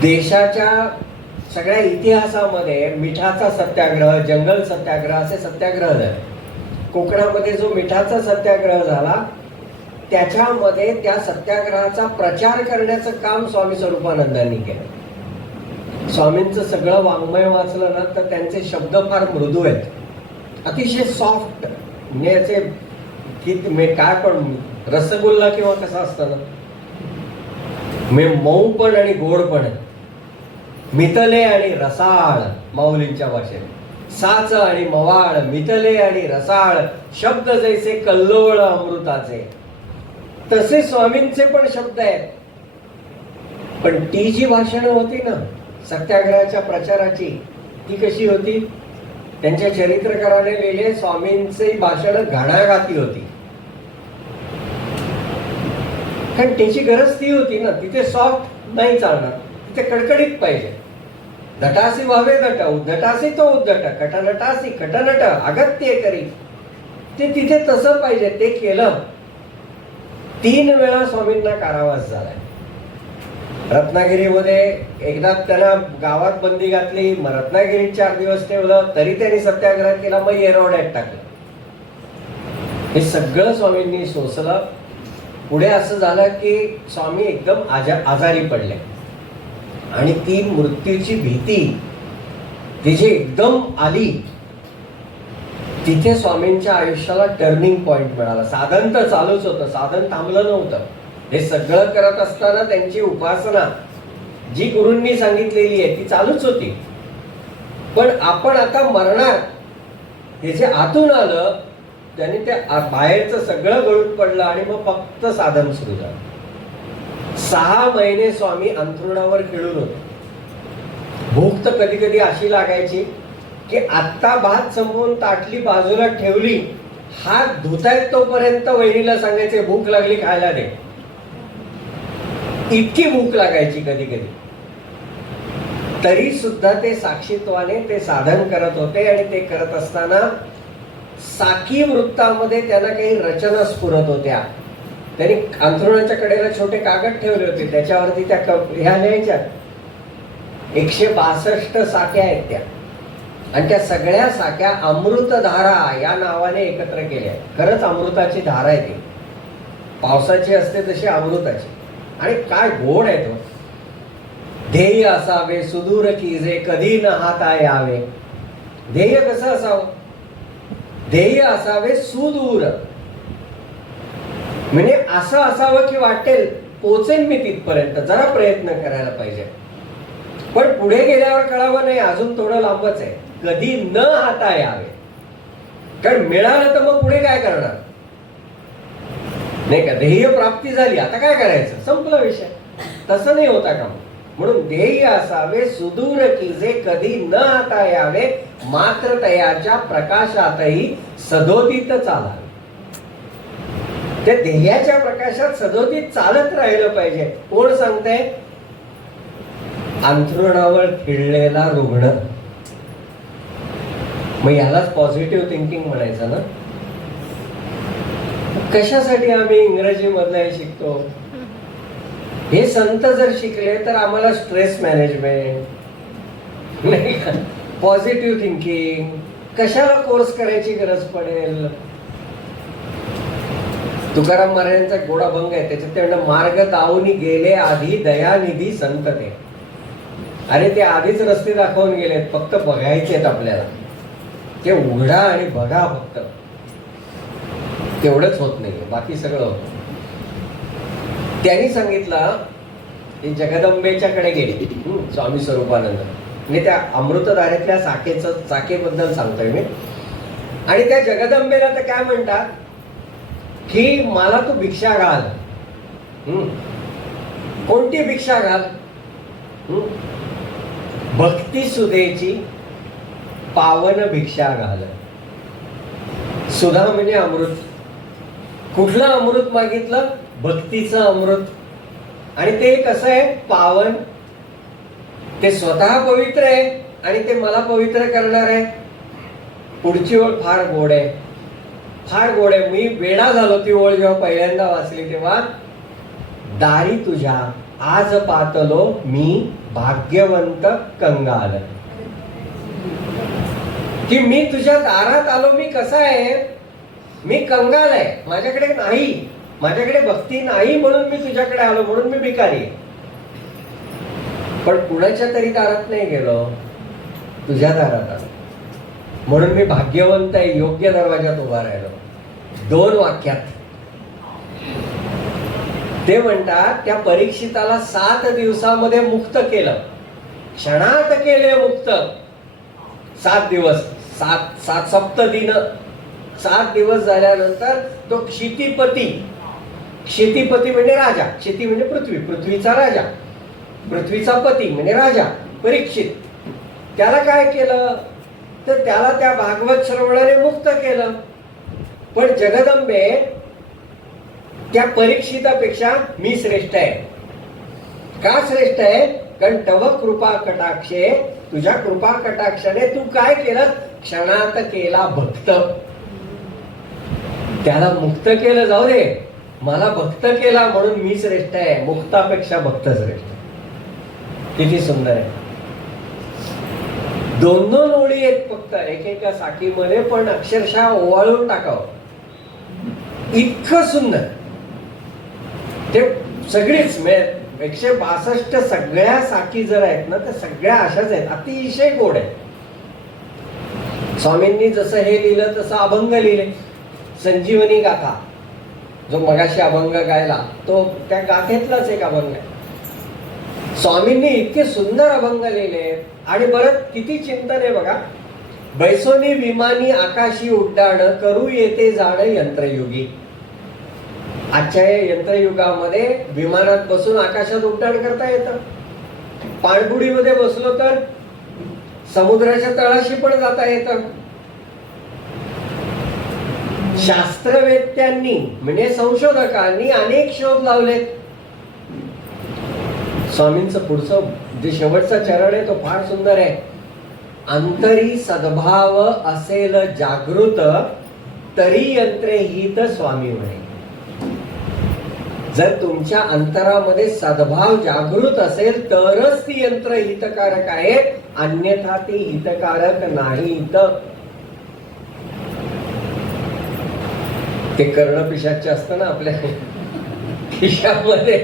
देशाच्या सगळ्या इतिहासामध्ये मिठाचा सत्याग्रह, जंगल सत्याग्रह असे सत्याग्रह झाले. कोकणामध्ये जो मिठाचा सत्याग्रह झाला त्याच्यामध्ये त्या सत्याग्रहाचा प्रचार करण्याचं काम स्वामी स्वरूपानंदांनी केलं. स्वामींचं सगळं वाङ्मय वाचलं ना तर त्यांचे शब्द फार मृदू आहेत, अतिशय सॉफ्ट. म्हणजे याचे की काय पण रसगुल्ला किंवा कसा असतं ना, मऊ पण आणि गोड पण आहे. मितले आणि रसाळ माऊलींच्या भाषेत, साच आणि मवाळ, मितले आणि रसाळ, शब्द जैसे कल्लोळ अमृताचे. तसे स्वामींचे पण शब्द आहेत. पण ती जी भाषणं होती ना सत्याग्रहाच्या प्रचाराची, ती कशी होती? त्यांच्या चरित्रकाराने लिहिले स्वामींचे भाषण घणाघाती होती. कारण त्याची गरज ती होती ना. तिथे सॉफ्ट नाही चालणार, तिथे कडकडीत पाहिजे. धटासी व्हावे धट, उद्धटासी तो उद्धट, कटनटासी कटनट, अगत्य करी. ते तिथे तसं पाहिजे. ते केलं. 3 वेळा स्वामींना कारावास झालाय. रत्नागिरीमध्ये एकदा त्यांना गावात बंदी घातली, मग रत्नागिरीत 4 दिवस ठेवलं, तरी त्यांनी सत्याग्रह केला, मग येरवड्यात टाकलं. हे सगळं स्वामींनी सोसलं. पुढे असं झालं की स्वामी एकदम आजारी पडले आणि ती मृत्यूची भीती तिची एकदम आली. तिथे स्वामींच्या आयुष्याला टर्निंग पॉइंट मिळाला. साधन तर चालूच होतं, साधन थांबलं नव्हतं. हे सगळं करत असताना त्यांची उपासना जी गुरूंनी सांगितलेली आहे ती चालूच होती. पण आपण आता मरणार हे जे आतून आलं त्याने ते बाहेरचं सगळं गळून पडलं आणि मग फक्त साधन सुरू झालं. 6 महिने स्वामी अंथरुणावर खेळून होते. भूक तर कधी कधी अशी लागायची की आत्ता भात संपवून ताटली बाजूला ठेवली, हात धुतायत तोपर्यंत वहिनीला सांगायचे भूक लागली खायला दे. इतकी भूक लागायची कधी कधी. तरी सुद्धा ते साक्षीत्वाने ते साधन करत होते आणि ते करत असताना साकी वृत्तामध्ये त्यांना काही रचना स्फुरत होत्या. त्यांनी अंथरुणाच्या कडेला छोटे कागद ठेवले होते, त्याच्यावरती त्या ह्या लिहायच्या. 162 साक्या आहेत त्या, आणि त्या सगळ्या साक्या अमृतधारा या नावाने एकत्र केल्या. खरंच अमृताची धारा आहे ती, पावसाची असते तशी अमृताची. आणि काय गोड आहे तो. ध्येय असावे सुदूर कीजे कधी न हाता यावे. ध्येय कसं असावं? ध्येय असावे सुदूर, म्हणजे असं असावं की वाटेल पोचेल मी तिथपर्यंत, जरा प्रयत्न करायला पाहिजे. पण पुढे गेल्यावर कळावं नाही अजून थोडं लांबच आहे. कधी न हाता यावे, कारण मिळालं तर मग पुढे काय करणार, नाही का. ध्येय प्राप्ती झाली, आता काय करायचं, संपला विषय. तसं नाही होता का? म्हणून ध्येय असावे सुदूर कीजे कधी न हाता यावे, मात्र तयाच्या प्रकाशातही सदोदित चालावे. त्या ध्येयाच्या प्रकाशात सदोदित चालत राहिलं पाहिजे. कोण सांगते? अंथरुणावर खिळलेला रुग्ण. मग यालाच पॉझिटिव्ह थिंकिंग म्हणायचं ना. कशासाठी आम्ही इंग्रजी मधलं हे शिकतो? हे संत जर शिकले तर आम्हाला स्ट्रेस मॅनेजमेंट, नाही का, पॉझिटिव्ह थिंकिंग, कशाला कोर्स करायची गरज पडेल? तुकाराम महाराजांचा गोड अभंग आहे, त्याच्यात ते म्हणतात, मार्ग दावून गेले आधी दयानिधी संत ते. अरे ते आधीच रस्ते दाखवून गेलेत, फक्त बघायचे आहेत आपल्याला. ते उघडा आणि बघा फक्त, तेवढंच होत नाही, बाकी सगळं होत. त्यांनी सांगितलं की जगदंबेच्याकडे गेले स्वामी स्वरूपानंद, म्हणजे त्या अमृतधारेतल्या साखेबद्दल सांगतोय मी. आणि त्या जगदंबेला तर काय म्हणतात की मला तू भिक्षा घाल. कोणती भिक्षा घाल? भक्ती सुधेची पावन भिक्षा घाल. सुधा म्हणजे अमृत. कुठलं अमृत मागितलं? भक्तीचं अमृत. आणि ते कसं आहे? पावन. ते स्वतः पवित्र आहे आणि ते मला पवित्र करणार आहे. पुढची ओळ फार गोड आहे, फार गोड आहे. मी वेडा झालो ती ओळ जेव्हा पहिल्यांदा वाचली तेव्हा. दारी तुझ्या आज पातलो मी भाग्यवंत कंगाल. की मी तुझ्या दारात आलो, मी कसा आहे? मी कंगाल आहे, माझ्याकडे नाही, माझ्याकडे भक्ती नाही, म्हणून मी तुझ्याकडे आलो, म्हणून मी भिकारी आहे. पण कुणाच्या तरी दारात नाही गेलो, तुझ्या दारात आलो, म्हणून मी भाग्यवंत आहे, योग्य दरवाजात उभा राहिलो. 2 वाक्यात ते म्हणतात त्या परीक्षिताला 7 दिवसामध्ये मुक्त केलं, क्षणात केले मुक्त. 7 दिवस, 7 सप्तदिन, 7 दिवस झाल्यानंतर तो क्षितिपती. क्षितिपती म्हणजे राजा, क्षिती म्हणजे पृथ्वी, पृथ्वीचा राजा, पृथ्वीचा पती म्हणजे राजा परीक्षित. त्याला काय केलं तर त्याला त्या भागवत श्रवणाने मुक्त केलं. पण जगदंबे त्या परीक्षितापेक्षा मी श्रेष्ठ आहे. का श्रेष्ठ आहे? कारण तव कृपा कटाक्षे, तुझ्या कृपा कटाक्षाने तू काय केलं? क्षणात केला भक्त. त्याला मुक्त केलं, जाऊ दे, मला भक्त केला म्हणून मी श्रेष्ठ आहे. मुक्तापेक्षा भक्त श्रेष्ठ. किती सुंदर आहे. 2 ओळी आहेत फक्त एकेका साखीमध्ये, पण अक्षरशः ओवाळून टाकावं इतकं सुंदर. ते सगळीच 162 सगळ्या साखी जर आहेत ना, तर सगळ्या अशाच आहेत, अतिशय गोड आहे. स्वामींनी जसं हे लिहिलं तसं अभंग लिहिले. संजीवनी गाथा, जो मगाशी अभंग गायला तो त्या गाथेतलाच एक अभंग आहे. स्वामींनी इतके सुंदर अभंग लिहिले. आणि बरं किती चिंतन आहे बघा. बैसोनी विमानी आकाशी उड्डाण, करू येते जाण यंत्रयुगी. आजच्या यंत्रयुगामध्ये विमानात बसून आकाशात उड्डाण करता येतं. पाणबुडीमध्ये बसलो तर समुद्राच्या तळाशी पण जाता येतं. शास्त्रवेत्यांनी म्हणजे संशोधकांनी अनेक शोध लावलेत. स्वामींचं पुढचं जे शेवटचा चरण आहे तो फार सुंदर आहे. अंतरी सद्भाव असेल जागृत, तरी यंत्रे हित स्वामी म्हणे. जर तुमच्या अंतरामध्ये सद्भाव जागृत असेल तरच ती यंत्र हितकारक आहेत, अन्यथा ती हितकारक नाहीत. ते कर्णपिशाच असतं ना आपल्या खिशामध्ये,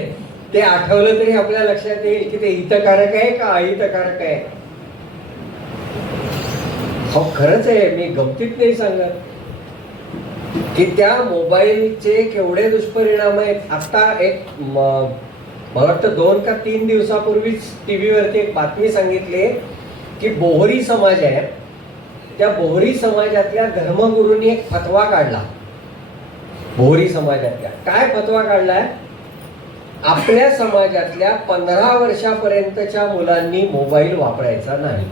ते आठवलं तरी आपल्या लक्षात येईल की ते हितकारक आहे का अहितकारक आहे. हो खरंच आहे, मी गमतीत नाही सांगत की त्या मोबाईलचे केवढे दुष्परिणाम आहेत. आता एक मला वाटतं 2 का 3 दिवसापूर्वीच टीव्हीवरती एक बातमी सांगितली की बोहरी समाज आहे, त्या बोहरी समाजातल्या धर्मगुरूंनी एक फतवा काढला. बोहरी समाजातल्या काय फतवा काढलाय? आपल्या समाजातल्या 15 वर्षापर्यंतच्या मुलांनी मोबाईल वापरायचा नाही.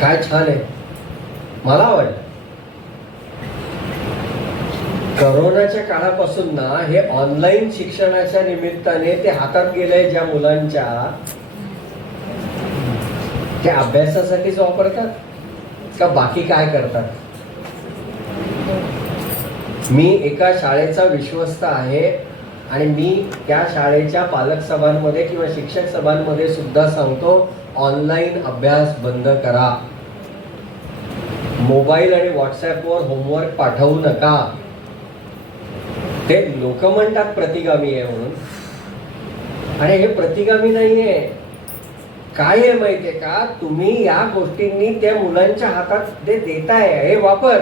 काय छान आहे, मला आवडलं. करोनाच्या काळापासून ना हे ऑनलाईन शिक्षणाच्या निमित्ताने ते हातात गेलंय ज्या मुलांच्या, ते अभ्यासासाठीच वापरतात का बाकी काय करतात? मी एका शाळेचा विश्वस्त आहे आणि मी त्या शाळेच्या पालक सभांमध्ये किंवा शिक्षक सभांमध्ये सुद्धा सांगतो, ऑनलाईन अभ्यास बंद करा. मोबाईल आणि व्हॉट्सअपवर होमवर्क पाठवू नका. ते लोक म्हणतात प्रतिगामी आहे म्हणून, आणि हे प्रतिगामी नाहीये. काय आहे माहितीये का, तुम्ही या गोष्टींनी त्या मुलांच्या हातात ते देताय, हे वापर,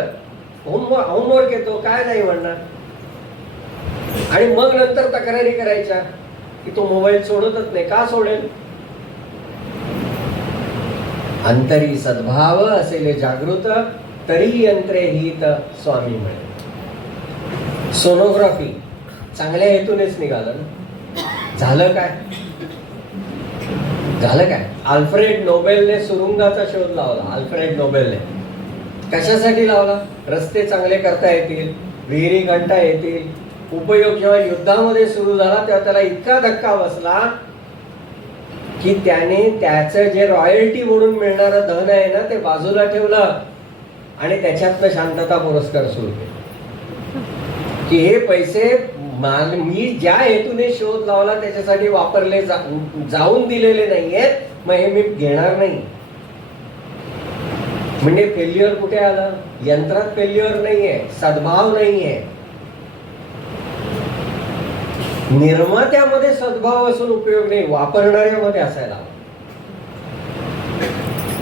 होमवर्क येतो, काय नाही म्हणणार. आणि मग नंतर तक्रारी करायच्या की तो मोबाईल सोडतच नाही. का सोडेल? अंतरी सद्भाव असेल जागृत, तरी यंत्रे हित स्वामी म्हणे. सोनोग्राफी चांगल्या हेतूनेच निघालं ना. झालं काय? झालं काय? अल्फ्रेड नोबेलने सुरुंगाचा शोध लावला. अल्फ्रेड नोबेलने कशासाठी लावला? रस्ते चांगले करता येतील, विहिरी खणता येतील. उपयोग जेव्हा युद्धामध्ये सुरू झाला तेव्हा त्याला इतका धक्का बसला की त्याने त्याचं जे रॉयल्टी म्हणून मिळणारं धन आहे ना ते बाजूला ठेवलं आणि त्याच्यातनं शांतता पुरस्कार सुरू केला की हे पैसे मी ज्या हेतूने शोध लावला त्याच्यासाठी वापरले जाऊन दिलेले नाहीयेत, मग हे मी घेणार नाही. म्हणजे फेल्युअर कुठे आलं? यंत्रात फेल्युअर नाहीये, सद्भाव नाहीये. निर्मात्यामध्ये सद्भाव असून उपयोग नाही, वापरणाऱ्यामध्ये असायला.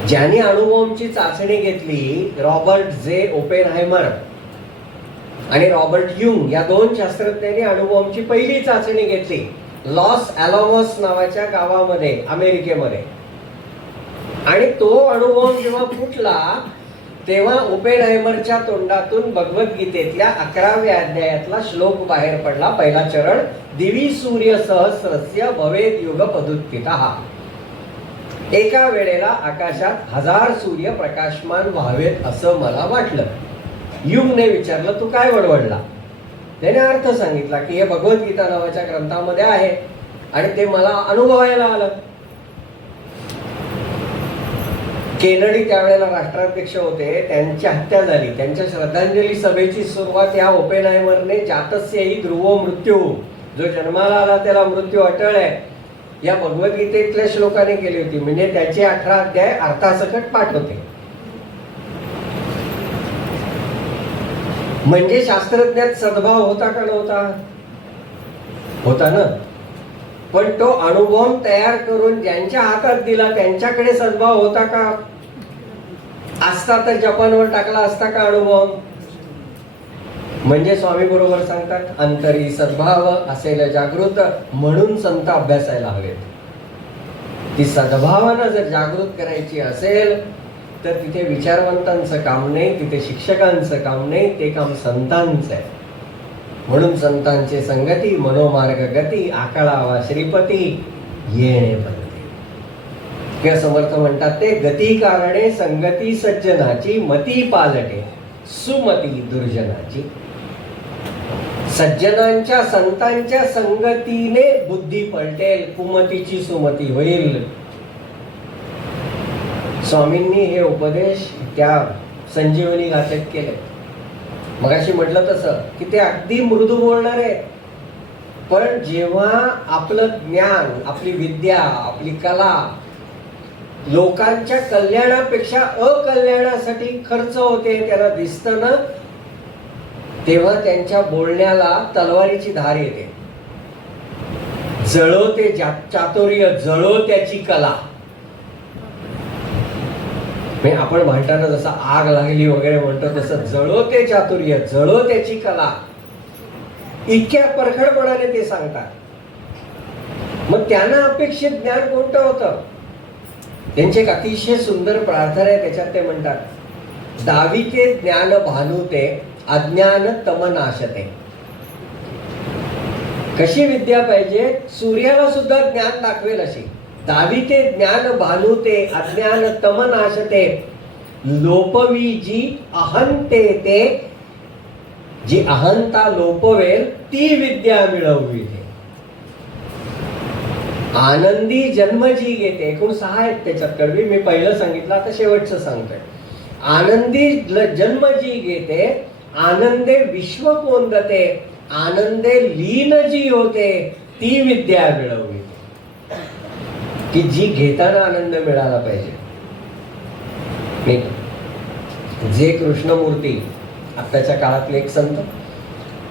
ज्यांनी अणुबॉम्बची चाचणी घेतली, रॉबर्ट जे ओपेनहायमर आणि रॉबर्ट यूंग या 2 शास्त्रज्ञांनी अणुबॉम्बची पहिली चाचणी घेतली लॉस अलामॉस नावाच्या गावामध्ये अमेरिकेमध्ये. आणि तो अणुबॉम्ब जेव्हा फुटला तेव्हा ओपेनहायमरच्या तोंडातून भगवद्गीतेतल्या 11व्या अध्यायातला श्लोक बाहेर पडला. पहिला चरण, दिवी सूर्य सहस्रस्य भवेद युग पदुत्थितः. एका वेळेला आकाशात 1000 सूर्य प्रकाशमान व्हावेत असं मला वाटलं. युगने विचारलं, तू काय वडवडला? त्याने अर्थ सांगितला की हे भगवद्गीता नावाच्या ग्रंथामध्ये आहे आणि ते मला अनुभवायला आलं. केनडी त्यावेळेला राष्ट्राध्यक्ष होते, त्यांची हत्या झाली. त्यांच्या श्रद्धांजली सभेची सुरुवात या ओपेनहायमरने जातस्य हि ध्रुव मृत्यू, जो जन्माला आला त्याला मृत्यू अटळ आहे, या भगवद्गीतेतल्या श्लोकाने केली होती. म्हणजे त्याचे 18 अध्याय अर्थासकट पाठ होते. म्हणजे शास्त्रज्ञात सद्भाव होता का नव्हता? होता ना. पण तो अणुबॉम्ब तयार करून ज्यांच्या हातात दिला त्यांच्याकडे सद्भाव होता का? असता तर जपानवर टाकला असता का अणुबॉम्ब? म्हणजे स्वामी बरोबर सांगतात, अंतरी सद्भाव असेल जागृत, म्हणून संत अभ्यासायला हवेत. ती सद्भावना जर जागृत करायची असेल तर तिथे विचारवंतांचं काम नाही, तिथे शिक्षकांचं काम नाही, ते काम संतांचं आहे. म्हणून संतांचे संगती, मनोमार्ग गती, आकळावा श्रीपती, येणे बनते. किंवा समर्थ म्हणतात ते, गती कारणे संगती सज्जनाची, मती पालटे सुमती दुर्जनाची. सज्जनांच्या संतांच्या संगतीने बुद्धी पलटेल, कुमतीची सुमती होईल. स्वामींनी हे उपदेश त्या संजीवनी गाथेत केले. मगाशी म्हटलं तसं की ते अगदी मृदू बोलणारे आहेत, पण जेव्हा आपलं ज्ञान, आपली विद्या, आपली कला लोकांच्या कल्याणापेक्षा अकल्याणासाठी खर्च होते, त्याला दिसतं ना, तेव्हा त्यांच्या बोलण्याला तलवारीची धार येते. जळो ते चातुर्य, जळो त्याची कला. आपण म्हणताना जसं आग लागली वगैरे म्हणतो तसं जळो ते चातुर्य, जळो त्याची कला. इतक्या परखडपणाने ते सांगतात. मग त्यांना अपेक्षित ज्ञान कोणतं होतं? त्यांची एक अतिशय सुंदर प्रार्थना आहे, त्याच्यात ते म्हणतात, दाविते ज्ञान भानुते अज्ञान तम नाशते. कशी विद्या पाहिजे? सूर्याला सुद्धा ज्ञान दाखवेल अशी. दाविते ज्ञान भानुते अज्ञान तम नाशते, लोपवी जी अहंते ते, जी अहंता लोपवेल ती विद्या मिळवली. आनंदी जन्म जी घेते, एकूण 6 आहेत त्याच्यात कडवी, मी पहिलं सांगितलं, आता शेवटचं सांगतोय. आनंदी जन्म जी घेते, आनंदे विश्व कोंदते, आनंदे लीन जी होते ती विद्या मिळवली. की जी घेताना आनंद मिळाला पाहिजे. जे कृष्णमूर्ती आत्ताच्या काळातले एक संत,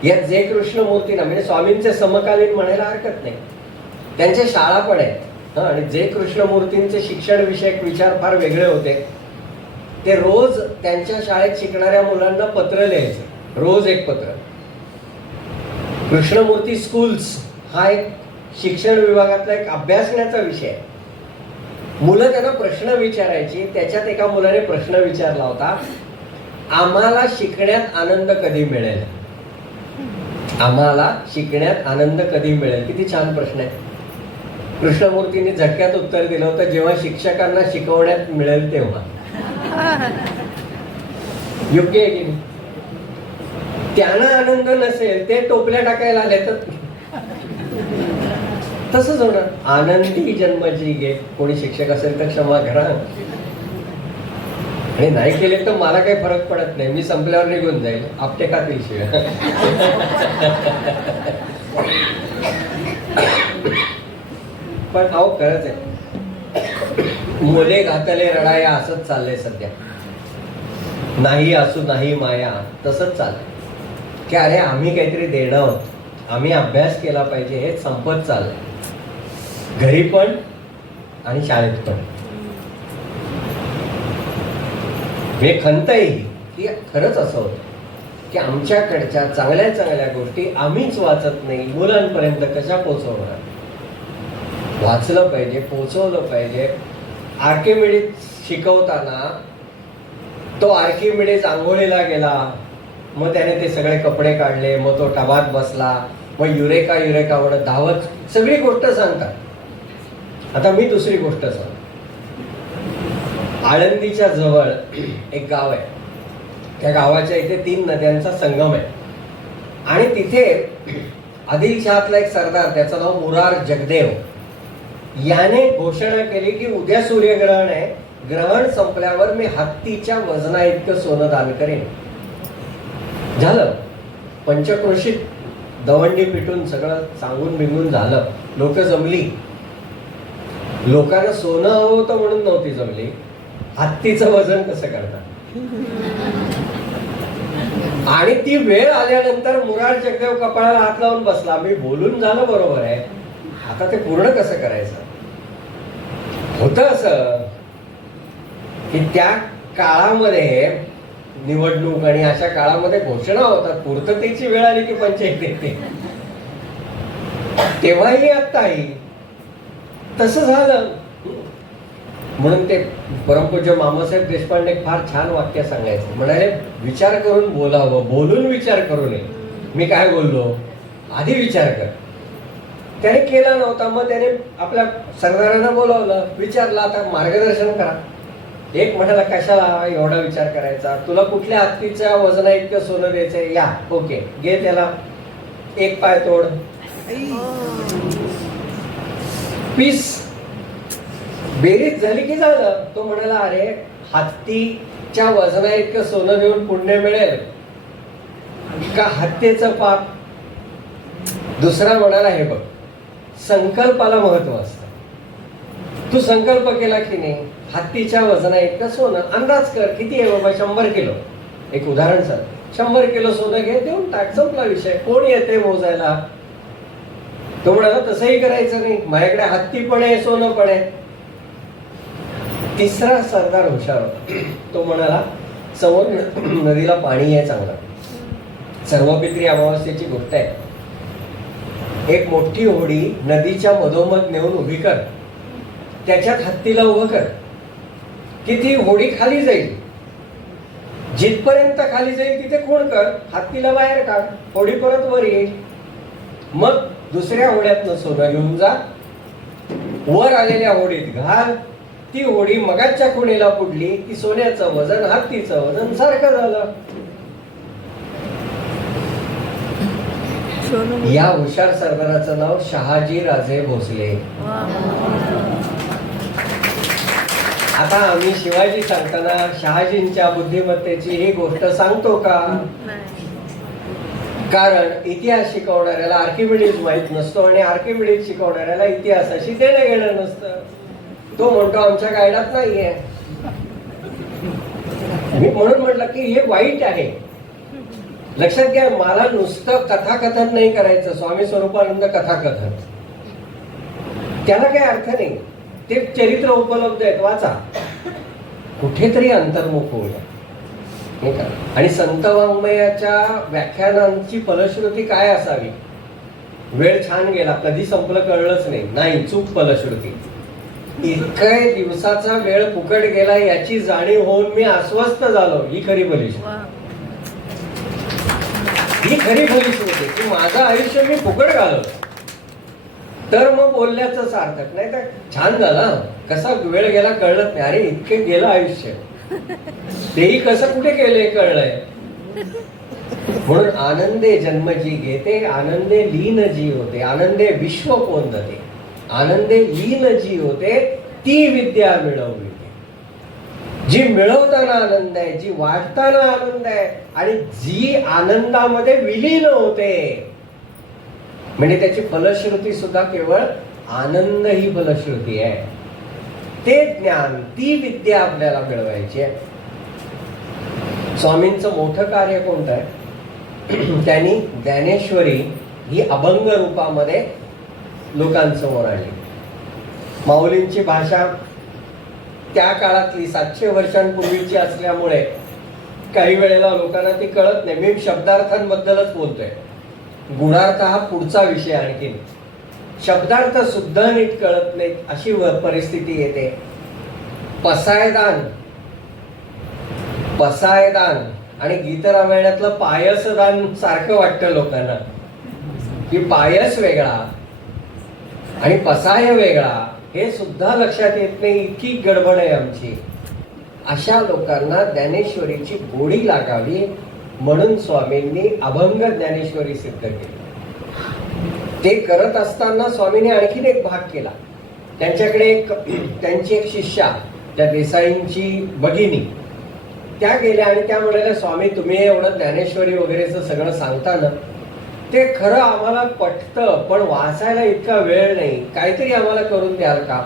या जे कृष्णमूर्तीला म्हणजे स्वामींचे समकालीन म्हणायला हरकत नाही, त्यांच्या शाळा पण आहेत. आणि जे कृष्णमूर्तींचे शिक्षण विषयक विचार फार वेगळे होते. ते रोज त्यांच्या शाळेत शिकणाऱ्या मुलांना पत्र लिहायचे, रोज एक पत्र. कृष्णमूर्ती स्कूल्स हा एक शिक्षण विभागातला एक अभ्यासण्याचा विषय आहे. मुलं त्यांना प्रश्न विचारायची. त्याच्यात एका मुलाने प्रश्न विचारला होता, आम्हाला शिकण्यात आनंद कधी मिळेल? आम्हाला शिकण्यात आनंद कधी मिळेल? किती छान प्रश्न आहे. कृष्णमूर्तींनी झटक्यात उत्तर दिलं होतं, जेव्हा शिक्षकांना शिकवण्यात मिळेल तेव्हा. योग्य आहे की नाही? त्यांना आनंद नसेल, ते टोपल्या टाकायला आले तर तसंच होणार. आनंदी जन्माची घे. कोणी शिक्षक असेल तर क्षमा करा, आणि नाही केले तर मला काही फरक पडत नाही, मी संपल्यावर निघून जाईल. आपटे खातील शिवाय. पण अहो खरंच आहे, मुले घातले रडाया असंच चाललंय सध्या. नाही असू नाही माया, तसंच चाललंय की अरे आम्ही काहीतरी देणं आहोत, आम्ही अभ्यास केला पाहिजे, हे संपत चाललंय. घरी पण आणि शाळेत पण. हे खंत आहे की खरंच असं होतं की आमच्याकडच्या चांगल्या चांगल्या गोष्टी आम्हीच वाचत नाही, मुलांपर्यंत कशा पोहोचवणार? वाचलं पाहिजे, पोहोचवलं पाहिजे. आर्किमिडीज शिकवताना तो आर्किमिडीज आंघोळीला गेला, मग त्याने ते सगळे कपडे काढले, मग तो टबात बसला, मग युरेका युरेका म्हणत धावत सगळी गोष्ट सांगतात. आता मी दुसरी गोष्ट सांगतो. आळंदीच्या जवळ एक गाव आहे, त्या गावाच्या इथे 3 नद्यांचा संगम आहे. आणि तिथे आदिलशहातला एक सरदार, त्याचं नाव मुरार जगदेव, याने घोषणा केली की उद्या सूर्यग्रहण आहे, ग्रहण संपल्यावर मी हत्तीच्या वजना इतकं सोनं दान करेन. झालं, पंचक्रोशीत दवंडी पिटून सगळं सांगून बिंगून झालं. लोक जमली. लोकांना सोनं हवं होतं म्हणून नव्हती जमली, हत्तीचं वजन कसं करतात. आणि ती वेळ आल्यानंतर मुरार जगदेव कपाळाला हात लावून बसला, मी बोलून झालं बरोबर आहे, आता ते पूर्ण कसं करायचं? होतं असं की त्या काळामध्ये निवडणूक आणि अशा काळामध्ये घोषणा होतात, पूर्ततेची वेळ आली की पंचायत येते. तेव्हाही आत्ताही तसं झालं. म्हणून ते परमपूज्य मामासाहेब देशपांडे फार छान वाक्य सांगायचं, म्हणाले विचार करून बोलावं, बोलून विचार करू नये. मी काय बोललो आधी विचार कर. त्याने केला नव्हता, मग त्याने आपल्या सरदारांना बोलावलं, विचारलं आता मार्गदर्शन करा. एक म्हणाला कशाला एवढा विचार करायचा, तुला कुठल्या हत्तीच्या वजना इतकं सोनं द्यायचंय, या ओके घे, त्याला एक पाय तोड, पीस. बेरीज झाली की झालं. तो म्हणाला अरे हत्तीच्या वजना इतकं सोनं देऊन पुण्य मिळेल, का हत्येचं पाप? दुसरा म्हणाला, हे बघ, संकल्पाला महत्व असतं. तू संकल्प केला की नाही, हत्तीच्या वजना इतकं सोनं, अंदाज कर किती आहे बाबा, 100 किलो, एक उदाहरण सांग, 100 किलो सोनं घे, देऊन टाक, संपला विषय. कोण येते मोजायला? तो म्हणाला तसंही करायचं नाही, माझ्याकडे हत्ती पण आहे, सोनं पण आहे. तिसरा सरदार हुशार होता. तो म्हणाला, समोर नदीला पाणी आहे चांगलं, सर्वपित्री अमावास्येची गोष्ट आहे, एक मोठी होडी नदीच्या मधोमध नेऊन उभी कर, त्याच्यात हत्तीला उभं कर, की ती होडी खाली जाईल, जिथपर्यंत खाली जाईल तिथे खूण कर, हत्तीला बाहेर काढ, होडी परत वर येईल. मग दुसऱ्या होड्यातनं सोनं घेऊन जा, वर आलेल्या होडीत घाल, ती होडी मगाच्या खुणेला पुडली की सोन्याचं वजन हत्तीचं वजन सारखं झालं. या हुशार सरदाराचं नाव शहाजी राजे भोसले. आता आम्ही शिवाजी सांगताना शहाजींच्या बुद्धिमत्तेची ही गोष्ट सांगतो का? कारण इतिहास शिकवणाऱ्याला आर्किमिडीज माहित नसतो आणि आर्किमिडीज शिकवणाऱ्याला इतिहासाशी देणं घेणं नसतं. तो म्हणतो आमच्या गायडात नाहीये. मी म्हणून म्हटलं की हे वाईट आहे. लक्षात घ्या, मला नुसतं कथाकथन नाही करायचं, स्वामी स्वरूपानंद कथाकथन, त्याला काही अर्थ नाही. ते चरित्र उपलब्ध आहेत, वाचा, कुठेतरी अंतर्मुख होऊया, नाही का? आणि संत वाङ्मयाच्या व्याख्यानांची फलश्रुती काय असावी? वेळ छान गेला, कधी संपलं कळलंच नाही, चूक फलश्रुती. इतक्या दिवसाचा वेळ फुकट गेला याची जाणीव होऊन मी अस्वस्थ झालो. ही खरी फलश्रुती, ही खरी फलश्रुती की माझं आयुष्य मी फुकट घालवलं. तर मग बोलल्याचं सार्थक नाही. तर छान झाला, कसा वेळ गेला कळलंच नाही. अरे इतके गेलं आयुष्य, तेही कसं कुठे गेले कळलंय. म्हणून आनंदे जन्म जी घेते, आनंदे लीन जी होते, आनंदे विश्व पोंदते, आनंदे लीन जी होते, ती विद्या मिळवली. जी मिळवताना आनंद आहे, जी वाटताना आनंद आहे, आणि जी आनंदामध्ये विलीन होते, म्हणजे त्याची फलश्रुती सुद्धा केवळ आनंद ही फलश्रुती आहे. ते ज्ञान, ती विद्या आपल्याला मिळवायची आहे. स्वामींचं मोठं कार्य कोणतं आहे? त्यांनी ज्ञानेश्वरी ही अभंग रूपामध्ये लोकांसमोर आणली. माऊलींची भाषा त्या काळातली 700 वर्षांपूर्वीची असल्यामुळे काही वेळेला लोकांना ती कळत नाही. मी शब्दार्थांबद्दलच बोलतोय, गुणार्थ हा पुढचा विषय. आणखीन शब्दार्थ सुद्धा नीट कळत नाही अशी परिस्थिती येते. पसायदान, पसायदान आणि गीतरामायणातलं पायसदान सारखं वाटतं लोकांना, की पायस वेगळा आणि पसाय वेगळा, हे सुद्धा लक्षात येत नाही. इतकी गडबड आहे आमची. अशा लोकांना ज्ञानेश्वरीची गोडी लागावी म्हणून स्वामींनी अभंग ज्ञानेश्वरी सिद्ध केली. ते करत असताना स्वामींनी आणखीन एक भाग केला. त्यांच्याकडे त्यांची एक शिष्या, त्या देसाईंची भगिनी, त्या गेल्या आणि त्या म्हणाल्या, स्वामी तुम्ही एवढं ज्ञानेश्वरी वगैरेचं सगळं सांगता ना, ते खरं आम्हाला पटतं, पण वाचायला इतका वेळ नाही, काहीतरी आम्हाला करून द्याल का?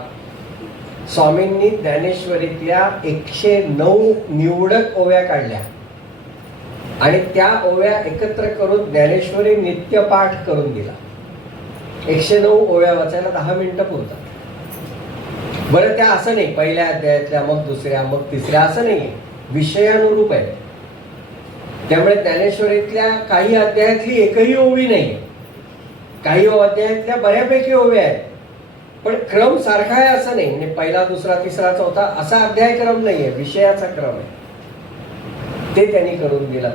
स्वामींनी ज्ञानेश्वरीतल्या 109 निवडक ओव्या काढल्या आणि त्या ओव्या एकत्र करून ज्ञानेश्वरी नित्यपाठ करून दिला. 109 ओव्या वाचायला 10 मिनिटं पुरतात. बरं, त्या असं नाही पहिल्या अध्यायातल्या मग दुसऱ्या मग तिसऱ्या असं नाही, विषयानुरूप आहे. त्यामुळे ज्ञानेश्वरीतल्या काही अध्यायातली एकही ओवी नाही, काही अध्यायातल्या बऱ्यापैकी ओव्या आहेत, पण क्रम सारखा आहे असं नाही. म्हणजे पहिला दुसरा तिसरा चौथा असा अध्याय क्रम नाहीये, विषयाचा क्रम आहे. ते त्यांनी करून दिला.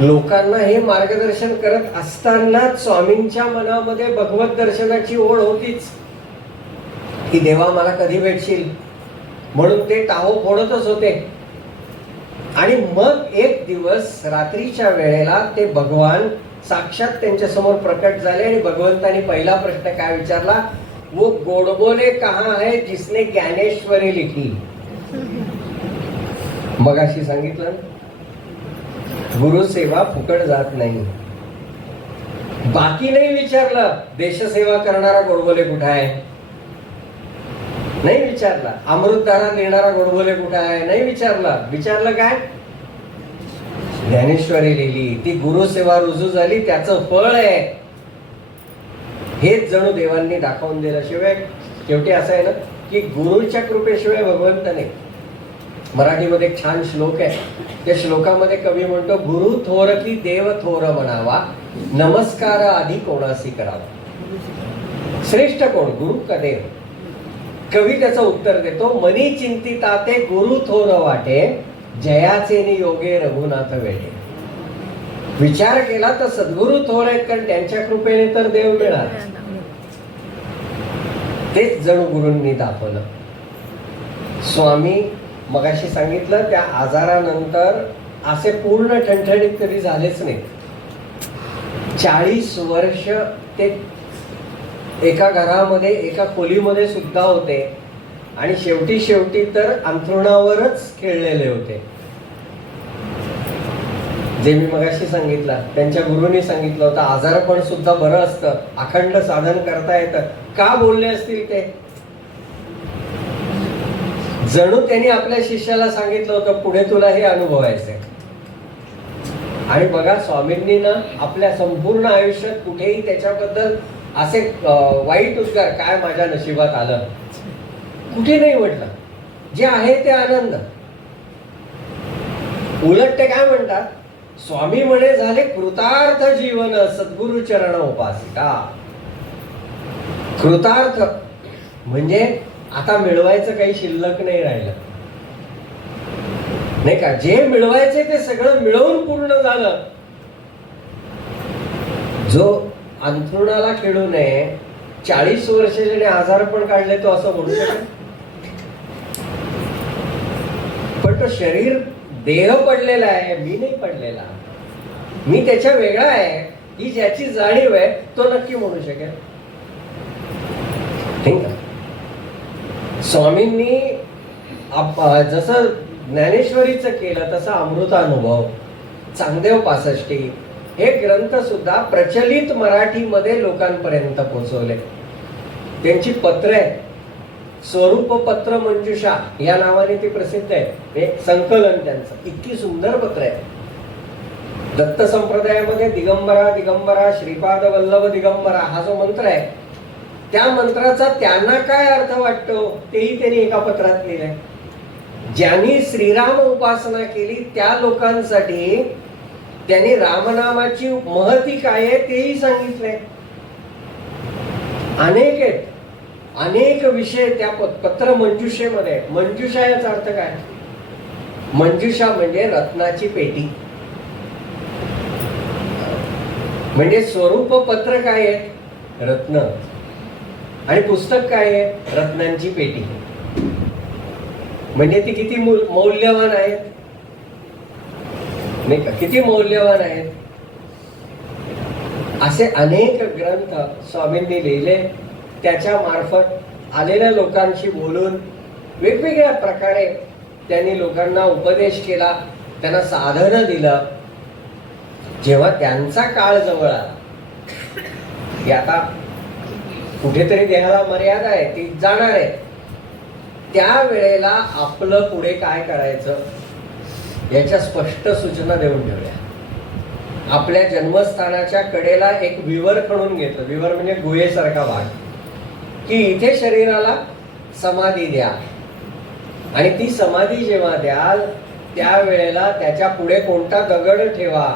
लोकांना हे मार्गदर्शन करत असतानाच स्वामींच्या मनामध्ये भगवत दर्शनाची ओढ होतीच, की देवा मला कधी भेटशील, म्हणून ते टाहो फोडतच होते. आणि मग एक दिवस रात्रीच्या वेळेला ते भगवान साक्षात त्यांच्या समोर प्रकट झाले आणि भगवंतांनी पहिला प्रश्न काय विचारला? वो गोडबोले कहाँ है जिसने ज्ञानेश्वरी लिखी? मगाशी सांगितलं, गुरुसेवा फुकट जात नाही. बाकी नाही विचारलं देशसेवा करणारा गोडबोले कुठे आहे, नाही विचारला. अमृतधारा देणारा गोडबोले कुठे आहे, नाही विचारलं. विचारलं काय? ज्ञानेश्वरी लिहिली, ती गुरुसेवा रुजू झाली, त्याचं फळ आहे. हेच जणू देवांनी दाखवून दिलं. शिवाय शेवटी असं आहे ना की गुरुच्या कृपेशिवाय भगवंत नाही. मराठीमध्ये एक छान श्लोक आहे. त्या श्लोकामध्ये कवी म्हणतो, गुरु थोर की देव थोर म्हणावा, नमस्कार आधी कोणासी करावा. श्रेष्ठ कोण, गुरु का देव? कवी त्याचं उत्तर देतो, मनी चिंतिता ते गुरु थोर वाटे, जयाचे नि योगे रघुनाथ वेडे. विचार केला तर सद्गुरु थोर आहेत, कारण त्यांच्या कृपेने तर देव मिळाला. तेच जणू गुरूंनी दाखवलं. स्वामी मगाशी सांगितलं, त्या आजारानंतर असे पूर्ण ठणठणीत कधी झालेच नाही. 40 वर्ष ते एका घरामध्ये एका खोलीमध्ये सुद्धा होते आणि शेवटी तर अंथरुणावरच खेळलेले होते. जे मी मगाशी सांगितलं, त्यांच्या गुरुंनी सांगितलं होतं, आजारपण सुद्धा बरं असतं, अखंड साधन करता येतं. का बोलले असतील ते? जणू त्यांनी आपल्या शिष्याला सांगितलं होतं, पुढे तुला हे अनुभवायचंय. आणि बघा, स्वामींनी ना आपल्या संपूर्ण आयुष्यात कुठेही त्याच्याबद्दल असे वाईट उद्गार, काय माझ्या नशिबात आलं, कुठे नाही म्हटलं. जे आहे ते आनंद. उलट ते काय म्हणतात, स्वामी म्हणे झाले कृतार्थ जीवन, सद्गुरु चरण उपासिका. कृतार्थ म्हणजे आता मिळवायचं काही शिल्लक नाही राहिलं, नाही का? जे मिळवायचे ते सगळं मिळवून पूर्ण झालं. जो अंथरुणाला खेळू नये, 40 वर्ष ज्याने आजारपण काढले, तो असं म्हणू शकेल? पण तो शरीर, देह पडलेला आहे, मी नाही पडलेला, मी त्याच्या वेगळा आहे, ही ज्याची जाणीव आहे तो नक्की म्हणू शकेल. ठीक आहे. स्वामींनी जसं ज्ञानेश्वरीचं केलं तसं अमृतानुभव, चांगदेव 65 हे ग्रंथ सुद्धा प्रचलित मराठीमध्ये लोकांपर्यंत पोहोचवले. त्यांची पत्र आहे, स्वरूप पत्र मंजुषा या नावाने ती प्रसिद्ध आहे. हे संकलन त्यांचं इतकी सुंदर पत्र आहे. दत्त संप्रदायामध्ये दिगंबरा दिगंबरा श्रीपाद वल्लभ दिगंबरा हा जो मंत्र आहे, त्या मंत्राचा त्यांना काय अर्थ वाटतो तेही त्यांनी एका पत्रात लिहिलंय. ज्यांनी श्रीराम उपासना केली त्या लोकांसाठी त्यांनी रामनामाची महती काय आहे तेही सांगितलंय. अनेक आहेत, अनेक विषय त्या पत्र मंजुषेमध्ये. मंजुषा याचा अर्थ काय? मंजुषा म्हणजे रत्नाची पेटी. म्हणजे स्वरूप पत्र काय आहे? रत्न. आणि पुस्तक काय आहे? रत्नांची पेटी. म्हणजे ती किती मौल्यवान आहेत, नाही का? किती मौल्यवान आहेत. असे अनेक ग्रंथ स्वामींनी लिहिले. त्याच्या मार्फत आलेल्या लोकांशी बोलून वेगवेगळ्या प्रकारे त्यांनी लोकांना उपदेश केला, त्यांना साधन दिलं. जेव्हा त्यांचा काळ जवळ आला की आता कुठेतरी देहाला मर्यादा आहे, ती जाणार आहे, त्या वेळेला आपलं पुढे काय करायचं याच्या स्पष्ट सूचना देऊन ठेवल्या. आपल्या जन्मस्थानाच्या कडेला एक विवर खणून घेतलं. विवर म्हणजे गुहेसारखा भाग, की इथे शरीराला समाधी द्या. आणि ती समाधी जेव्हा द्याल त्यावेळेला त्याच्या पुढे कोणता दगड ठेवा,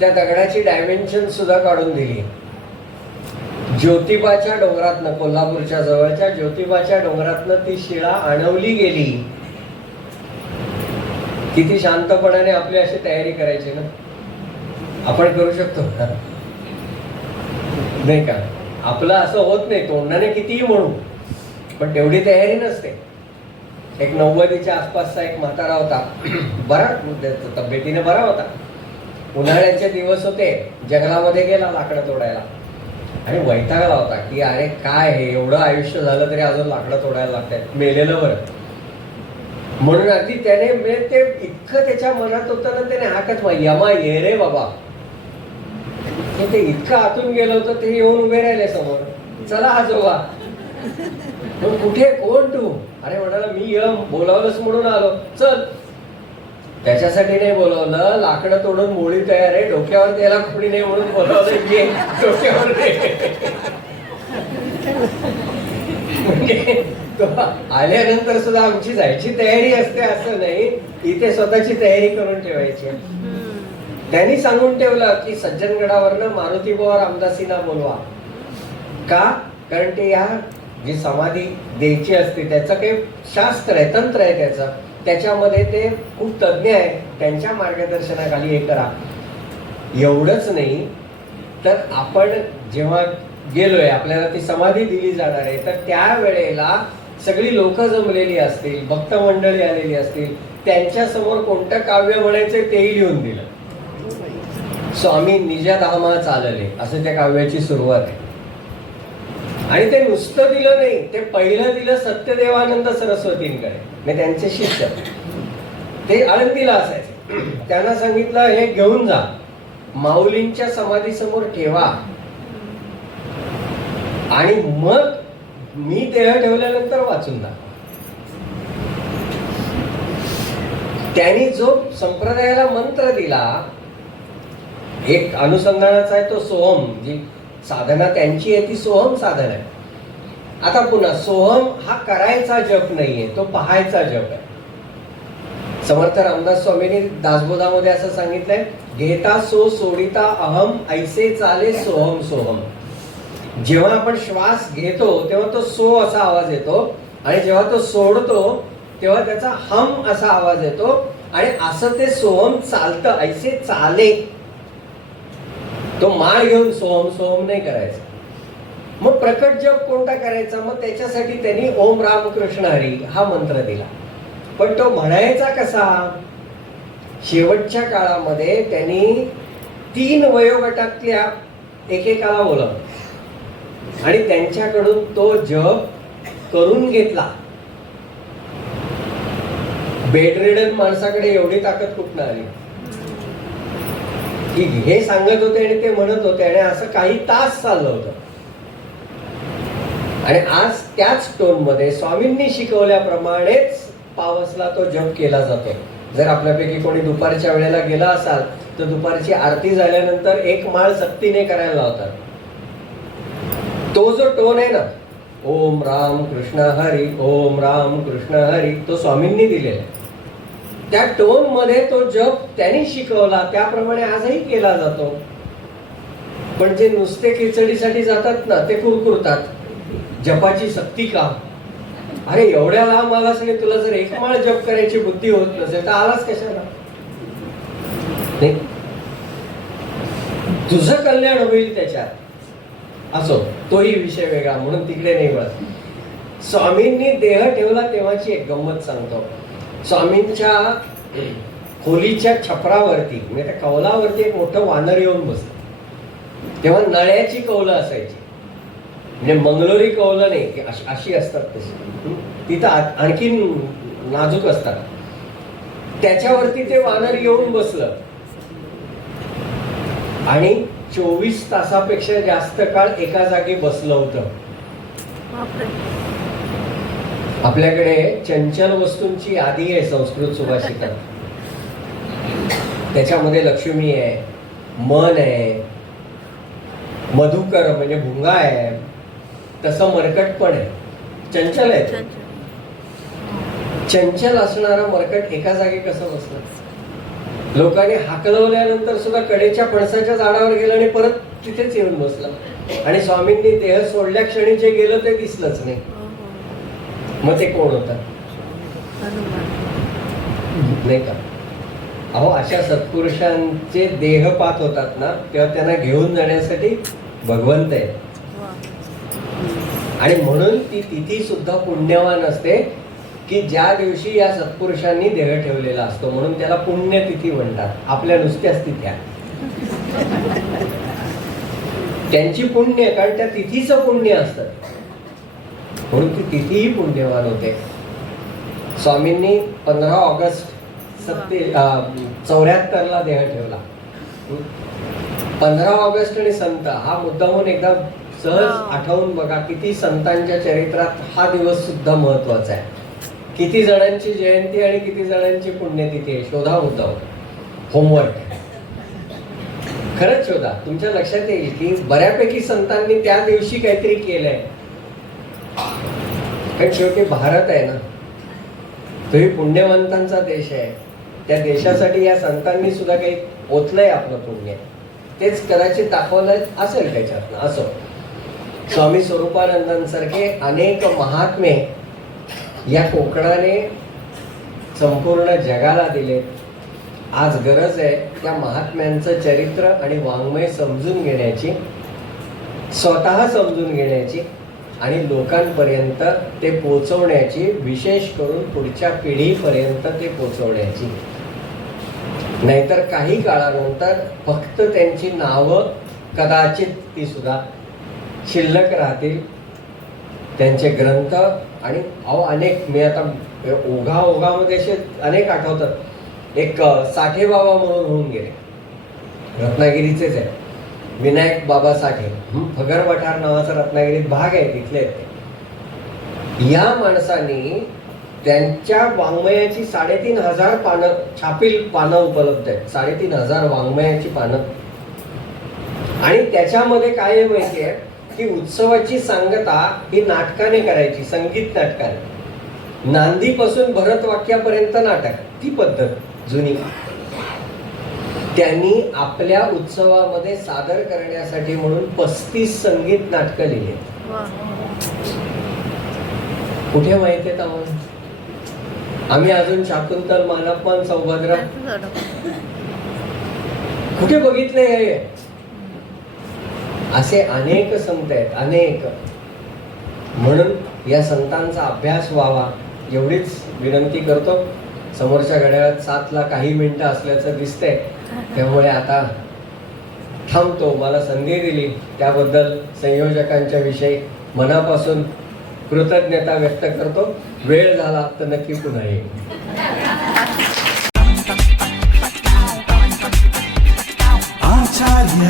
त्या दगडाची डायमेन्शन सुद्धा काढून दिली. ज्योतिबाच्या डोंगरातनं, कोल्हापूरच्या जवळच्या ज्योतिबाच्या डोंगरातनं ती शिळा आणवली गेली. किती शांतपणाने आपली अशी तयारी करायची ना, आपण करू शकतो नाही का? आपलं असं होत नाही, तोंडाने कितीही म्हणू, पण तेवढी तयारी नसते. एक 90च्या आसपासचा एक म्हातारा होता, बरा तब्येतीने बरा होता. उन्हाळ्याचे दिवस होते, जंगलामध्ये गेला लाकडं तोडायला आणि वैतागला होता की अरे काय हे, एवढं आयुष्य झालं तरी अजून लाकडं तोडायला लागतात, मेलेलं बरं. म्हणून अगदी त्याने म्हणजे ते इतकं त्याच्या मनात होतं ना, त्याने हाकच यमा ये रे बाबा. ते इतकं आतून गेलं होतं, ते येऊन उभे राहिले समोर. चला आजोबा. मग कुठे, कोण तू? अरे म्हणाला मी बोलावलंच म्हणून आलो. चल. त्याच्यासाठी नाही बोलवलं, लाकडं तोडून मोळी तयार आहे, डोक्यावर त्याला कोणी नाही म्हणून बोलवलं. घे डोक्यावर. म्हणजे आल्यानंतर सुद्धा आमची जायची तयारी असते असं नाही, इथे स्वतःची तयारी करून ठेवायची. त्यांनी सांगून ठेवलं की सज्जनगडावरनं मारुतीबुवा रामदासींना बोलवा. का? कारण ते या जी समाधी द्यायची असते त्याचं काही शास्त्र आहे, तंत्र आहे त्याचं, त्याच्यामध्ये ते खूप तज्ज्ञ आहे. त्यांच्या मार्गदर्शनाखाली हे करा. एवढंच नाही तर आपण जेव्हा गेलोय, आपल्याला ती समाधी दिली जाणार आहे, तर त्या वेळेला सगळी लोक जमलेली असतील, भक्त मंडळी आलेली असतील, त्यांच्या समोर कोणतं काव्य म्हणायचं तेही लिहून दिलं. स्वामी निजधामा चालले असं त्या काव्याची सुरुवात आहे. आणि ते नुसतं दिलं नाही, ते पहिलं दिलं सत्यदेवानंद सरस्वतींकडे, म्हणजे त्यांचे शिष्य. ते आळंदीला असायचे. त्यांना सांगितलं हे घेऊन जा, माऊलींच्या समाधी समोर ठेवा, आणि मग मी देह ठेवल्यानंतर वाचून जा. त्यांनी जो संप्रदायाला मंत्र दिला, एक अनुसंधानाचा आहे तो सोहम, जी साधना त्यांची आहे ती सोहम साधना आहे. आता पुन्हा सोहम हा करायचा जप नाहीये, तो पाहायचा जप आहे. समर्थ रामदास स्वामींनी दासबोधामध्ये असं सांगितलंय, घेता सो सोडिता अहम ऐसे चाले सोहम सोहम. जेव्हा आपण श्वास घेतो तेव्हा तो सो असा आवाज येतो, आणि जेव्हा तो सोडतो तेव्हा त्याचा हम असा आवाज येतो, आणि असं ते सोहम चालतं. ऐसे चाले, तो माळ घेऊन सोहम सोहम नाही करायचा. मग प्रकट जप कोणता करायचा? मग त्याच्यासाठी त्यांनी ओम राम कृष्ण हरी हा मंत्र दिला. पण तो म्हणायचा कसा? शेवटच्या काळामध्ये त्यांनी 3 वयोगटातल्या एकेकाला बोलावलं आणि त्यांच्याकडून तो जप करून घेतला. बेडरिडन माणसाकडे एवढी ताकद कुठनं आली की हे सांगत होते आणि ते म्हणत होते, आणि असं काही तास चाललं होतं. आणि आज त्याच टोन मध्ये स्वामींनी शिकवल्याप्रमाणेच पावसला तो जप केला जातो. जर आपल्यापैकी कोणी दुपारच्या वेळेला गेला असाल तर दुपारची आरती झाल्यानंतर 1 माळ सक्तीने करायला लावतात. तो जो टोन आहे ना, ओम राम कृष्ण हरी, ओम राम कृष्ण हरी, तो स्वामींनी दिलेला आहे. त्या टोन मध्ये तो जप त्यांनी शिकवला, त्याप्रमाणे आजही केला जातो. पण जे नुसते खिचडीसाठी जातात ना, ते कुरकुरतात, जपाची सक्ती का? अरे एवढ्या लांब आलास आणि तुला जर 1 माळ जप करायची बुद्धी होत नसेल तर आलाच कशाला? तुझं कल्याण होईल त्याच्यात. असो, तोही विषय वेगळा, म्हणून तिकडे नाही वळत. स्वामींनी देह ठेवला तेव्हाची एक गंमत सांगतो. स्वामींच्या खोलीच्या छपरावरती, म्हणजे त्या कौलावरती एक मोठं वानर येऊन बसलं. तेव्हा नळ्याची कौलं असायची, म्हणजे मंगलोरी कौलं नाही, अशी असतात तशी, तिथं आणखीन नाजूक असतात. त्याच्यावरती ते वानर येऊन बसलं आणि 24 तासापेक्षा जास्त काळ एका जागी बसलं होतं. आपल्याकडे चंचल वस्तूंची यादी आहे संस्कृत सुभाषितात. त्याच्यामध्ये लक्ष्मी आहे, मन आहे, मधुकर म्हणजे भुंगा आहे, तसं मरकट पण आहे. चंचल आहे. चंचल असणारा मरकट एका जागी कसं बसलं? लोकांनी हाकलवल्यानंतर सुद्धा कडेच्या फणसाच्या झाडावर गेलं आणि परत तिथेच येऊन बसलं. आणि स्वामींनी देह सोडल्या क्षणी जे गेलं ते दिसलंच नाही. मग ते कोण होतं? नाही का? अहो, अशा सत्पुरुषांचे देहपात होतात ना, तेव्हा त्यांना घेऊन जाण्यासाठी भगवंत आहे. आणि म्हणून ती तिथी सुद्धा पुण्यवान असते की ज्या दिवशी या सत्पुरुषांनी देह ठेवलेला असतो, म्हणून त्याला पुण्यतिथी म्हणतात. आपल्या नुसत्याच तिथ्या त्यांची पुण्य, कारण त्या तिथीचं पुण्य असतं, म्हणून ती तिथीही पुण्यवान होते. स्वामींनी 15 ऑगस्ट 74ला देह ठेवला. 15 ऑगस्ट आणि संत हा मुद्दामून एकदा सहज आठवून बघा, किती संतांच्या चरित्रात हा दिवस सुद्धा महत्वाचा आहे. किती जणांची जयंती आणि किती जणांची पुण्यतिथी आहे, शोधा मुद्दाम. होमवर्क खरंच शोधा. तुमच्या लक्षात येईल की बऱ्यापैकी संतांनी त्या दिवशी काहीतरी केलंय. कारण शेवटी भारत आहे ना, तोही पुण्यवंतांचा देश आहे. त्या देशासाठी या संतांनी सुद्धा काही ओतलंय आपलं पुण्य. तेच कदाचित दाखवलं असेल त्याच्यातनं. असो, स्वामी स्वरूपानंदांसारखे अनेक महात्मे या कोकणाने संपूर्ण जगाला दिले. आज गरज आहे त्या महात्म्यांचं चरित्र आणि वाङ्मय समजून घेण्याची, स्वतः समजून घेण्याची आणि लोकांपर्यंत ते पोहोचवण्याची, विशेष करून पुढच्या पिढीपर्यंत ते पोहोचवण्याची. नाहीतर काही काळानंतर फक्त त्यांची नावं कदाचित ती सुद्धा शिल्लक राहतील. त्यांचे ग्रंथ आणि अनेक, मी आता ओघामध्ये असे अनेक आठवतात. एक साठे बाबा म्हणून होऊन गेले, रत्नागिरीचेच आहे, विनायक बाबा साठे. फगर वठार नावाचा रत्नागिरीत भाग आहे, तिथले ते. या माणसांनी त्यांच्या वाङ्मयाची 3,500 पानं, छापील पानं उपलब्ध आहेत. 3,500 वाङ्मयाची पानं. आणि त्याच्यामध्ये काय आहे माहिती आहे की उत्सवाची सांगता ही नाटकाने करायची, संगीत नाटकाने. नांदीपासून भरत वाक्यापर्यंत नाटक, ती पद्धत जुनी. त्यांनी आपल्या उत्सवामध्ये सादर करण्यासाठी म्हणून 35 संगीत नाटकं लिहिली. कुठे माहिती आहेत आम्हाला? आम्ही अजून शाकुंतल, मानप्पन, सौभद्र कुठे बघितले हे? असे अनेक संत आहेत, अनेक. म्हणून या संतांचा अभ्यास व्हावा एवढीच विनंती करतो. समोरच्या घड्याळात 7ला काही मिनिटं असल्याचं दिसतंय, त्यामुळे आता थांबतो. मला संधी दिली त्याबद्दल संयोजकांच्या विषयी मनापासून कृतज्ञता व्यक्त करतो. वेळ झाला तर नक्की पुन्हा येईल. आचार्य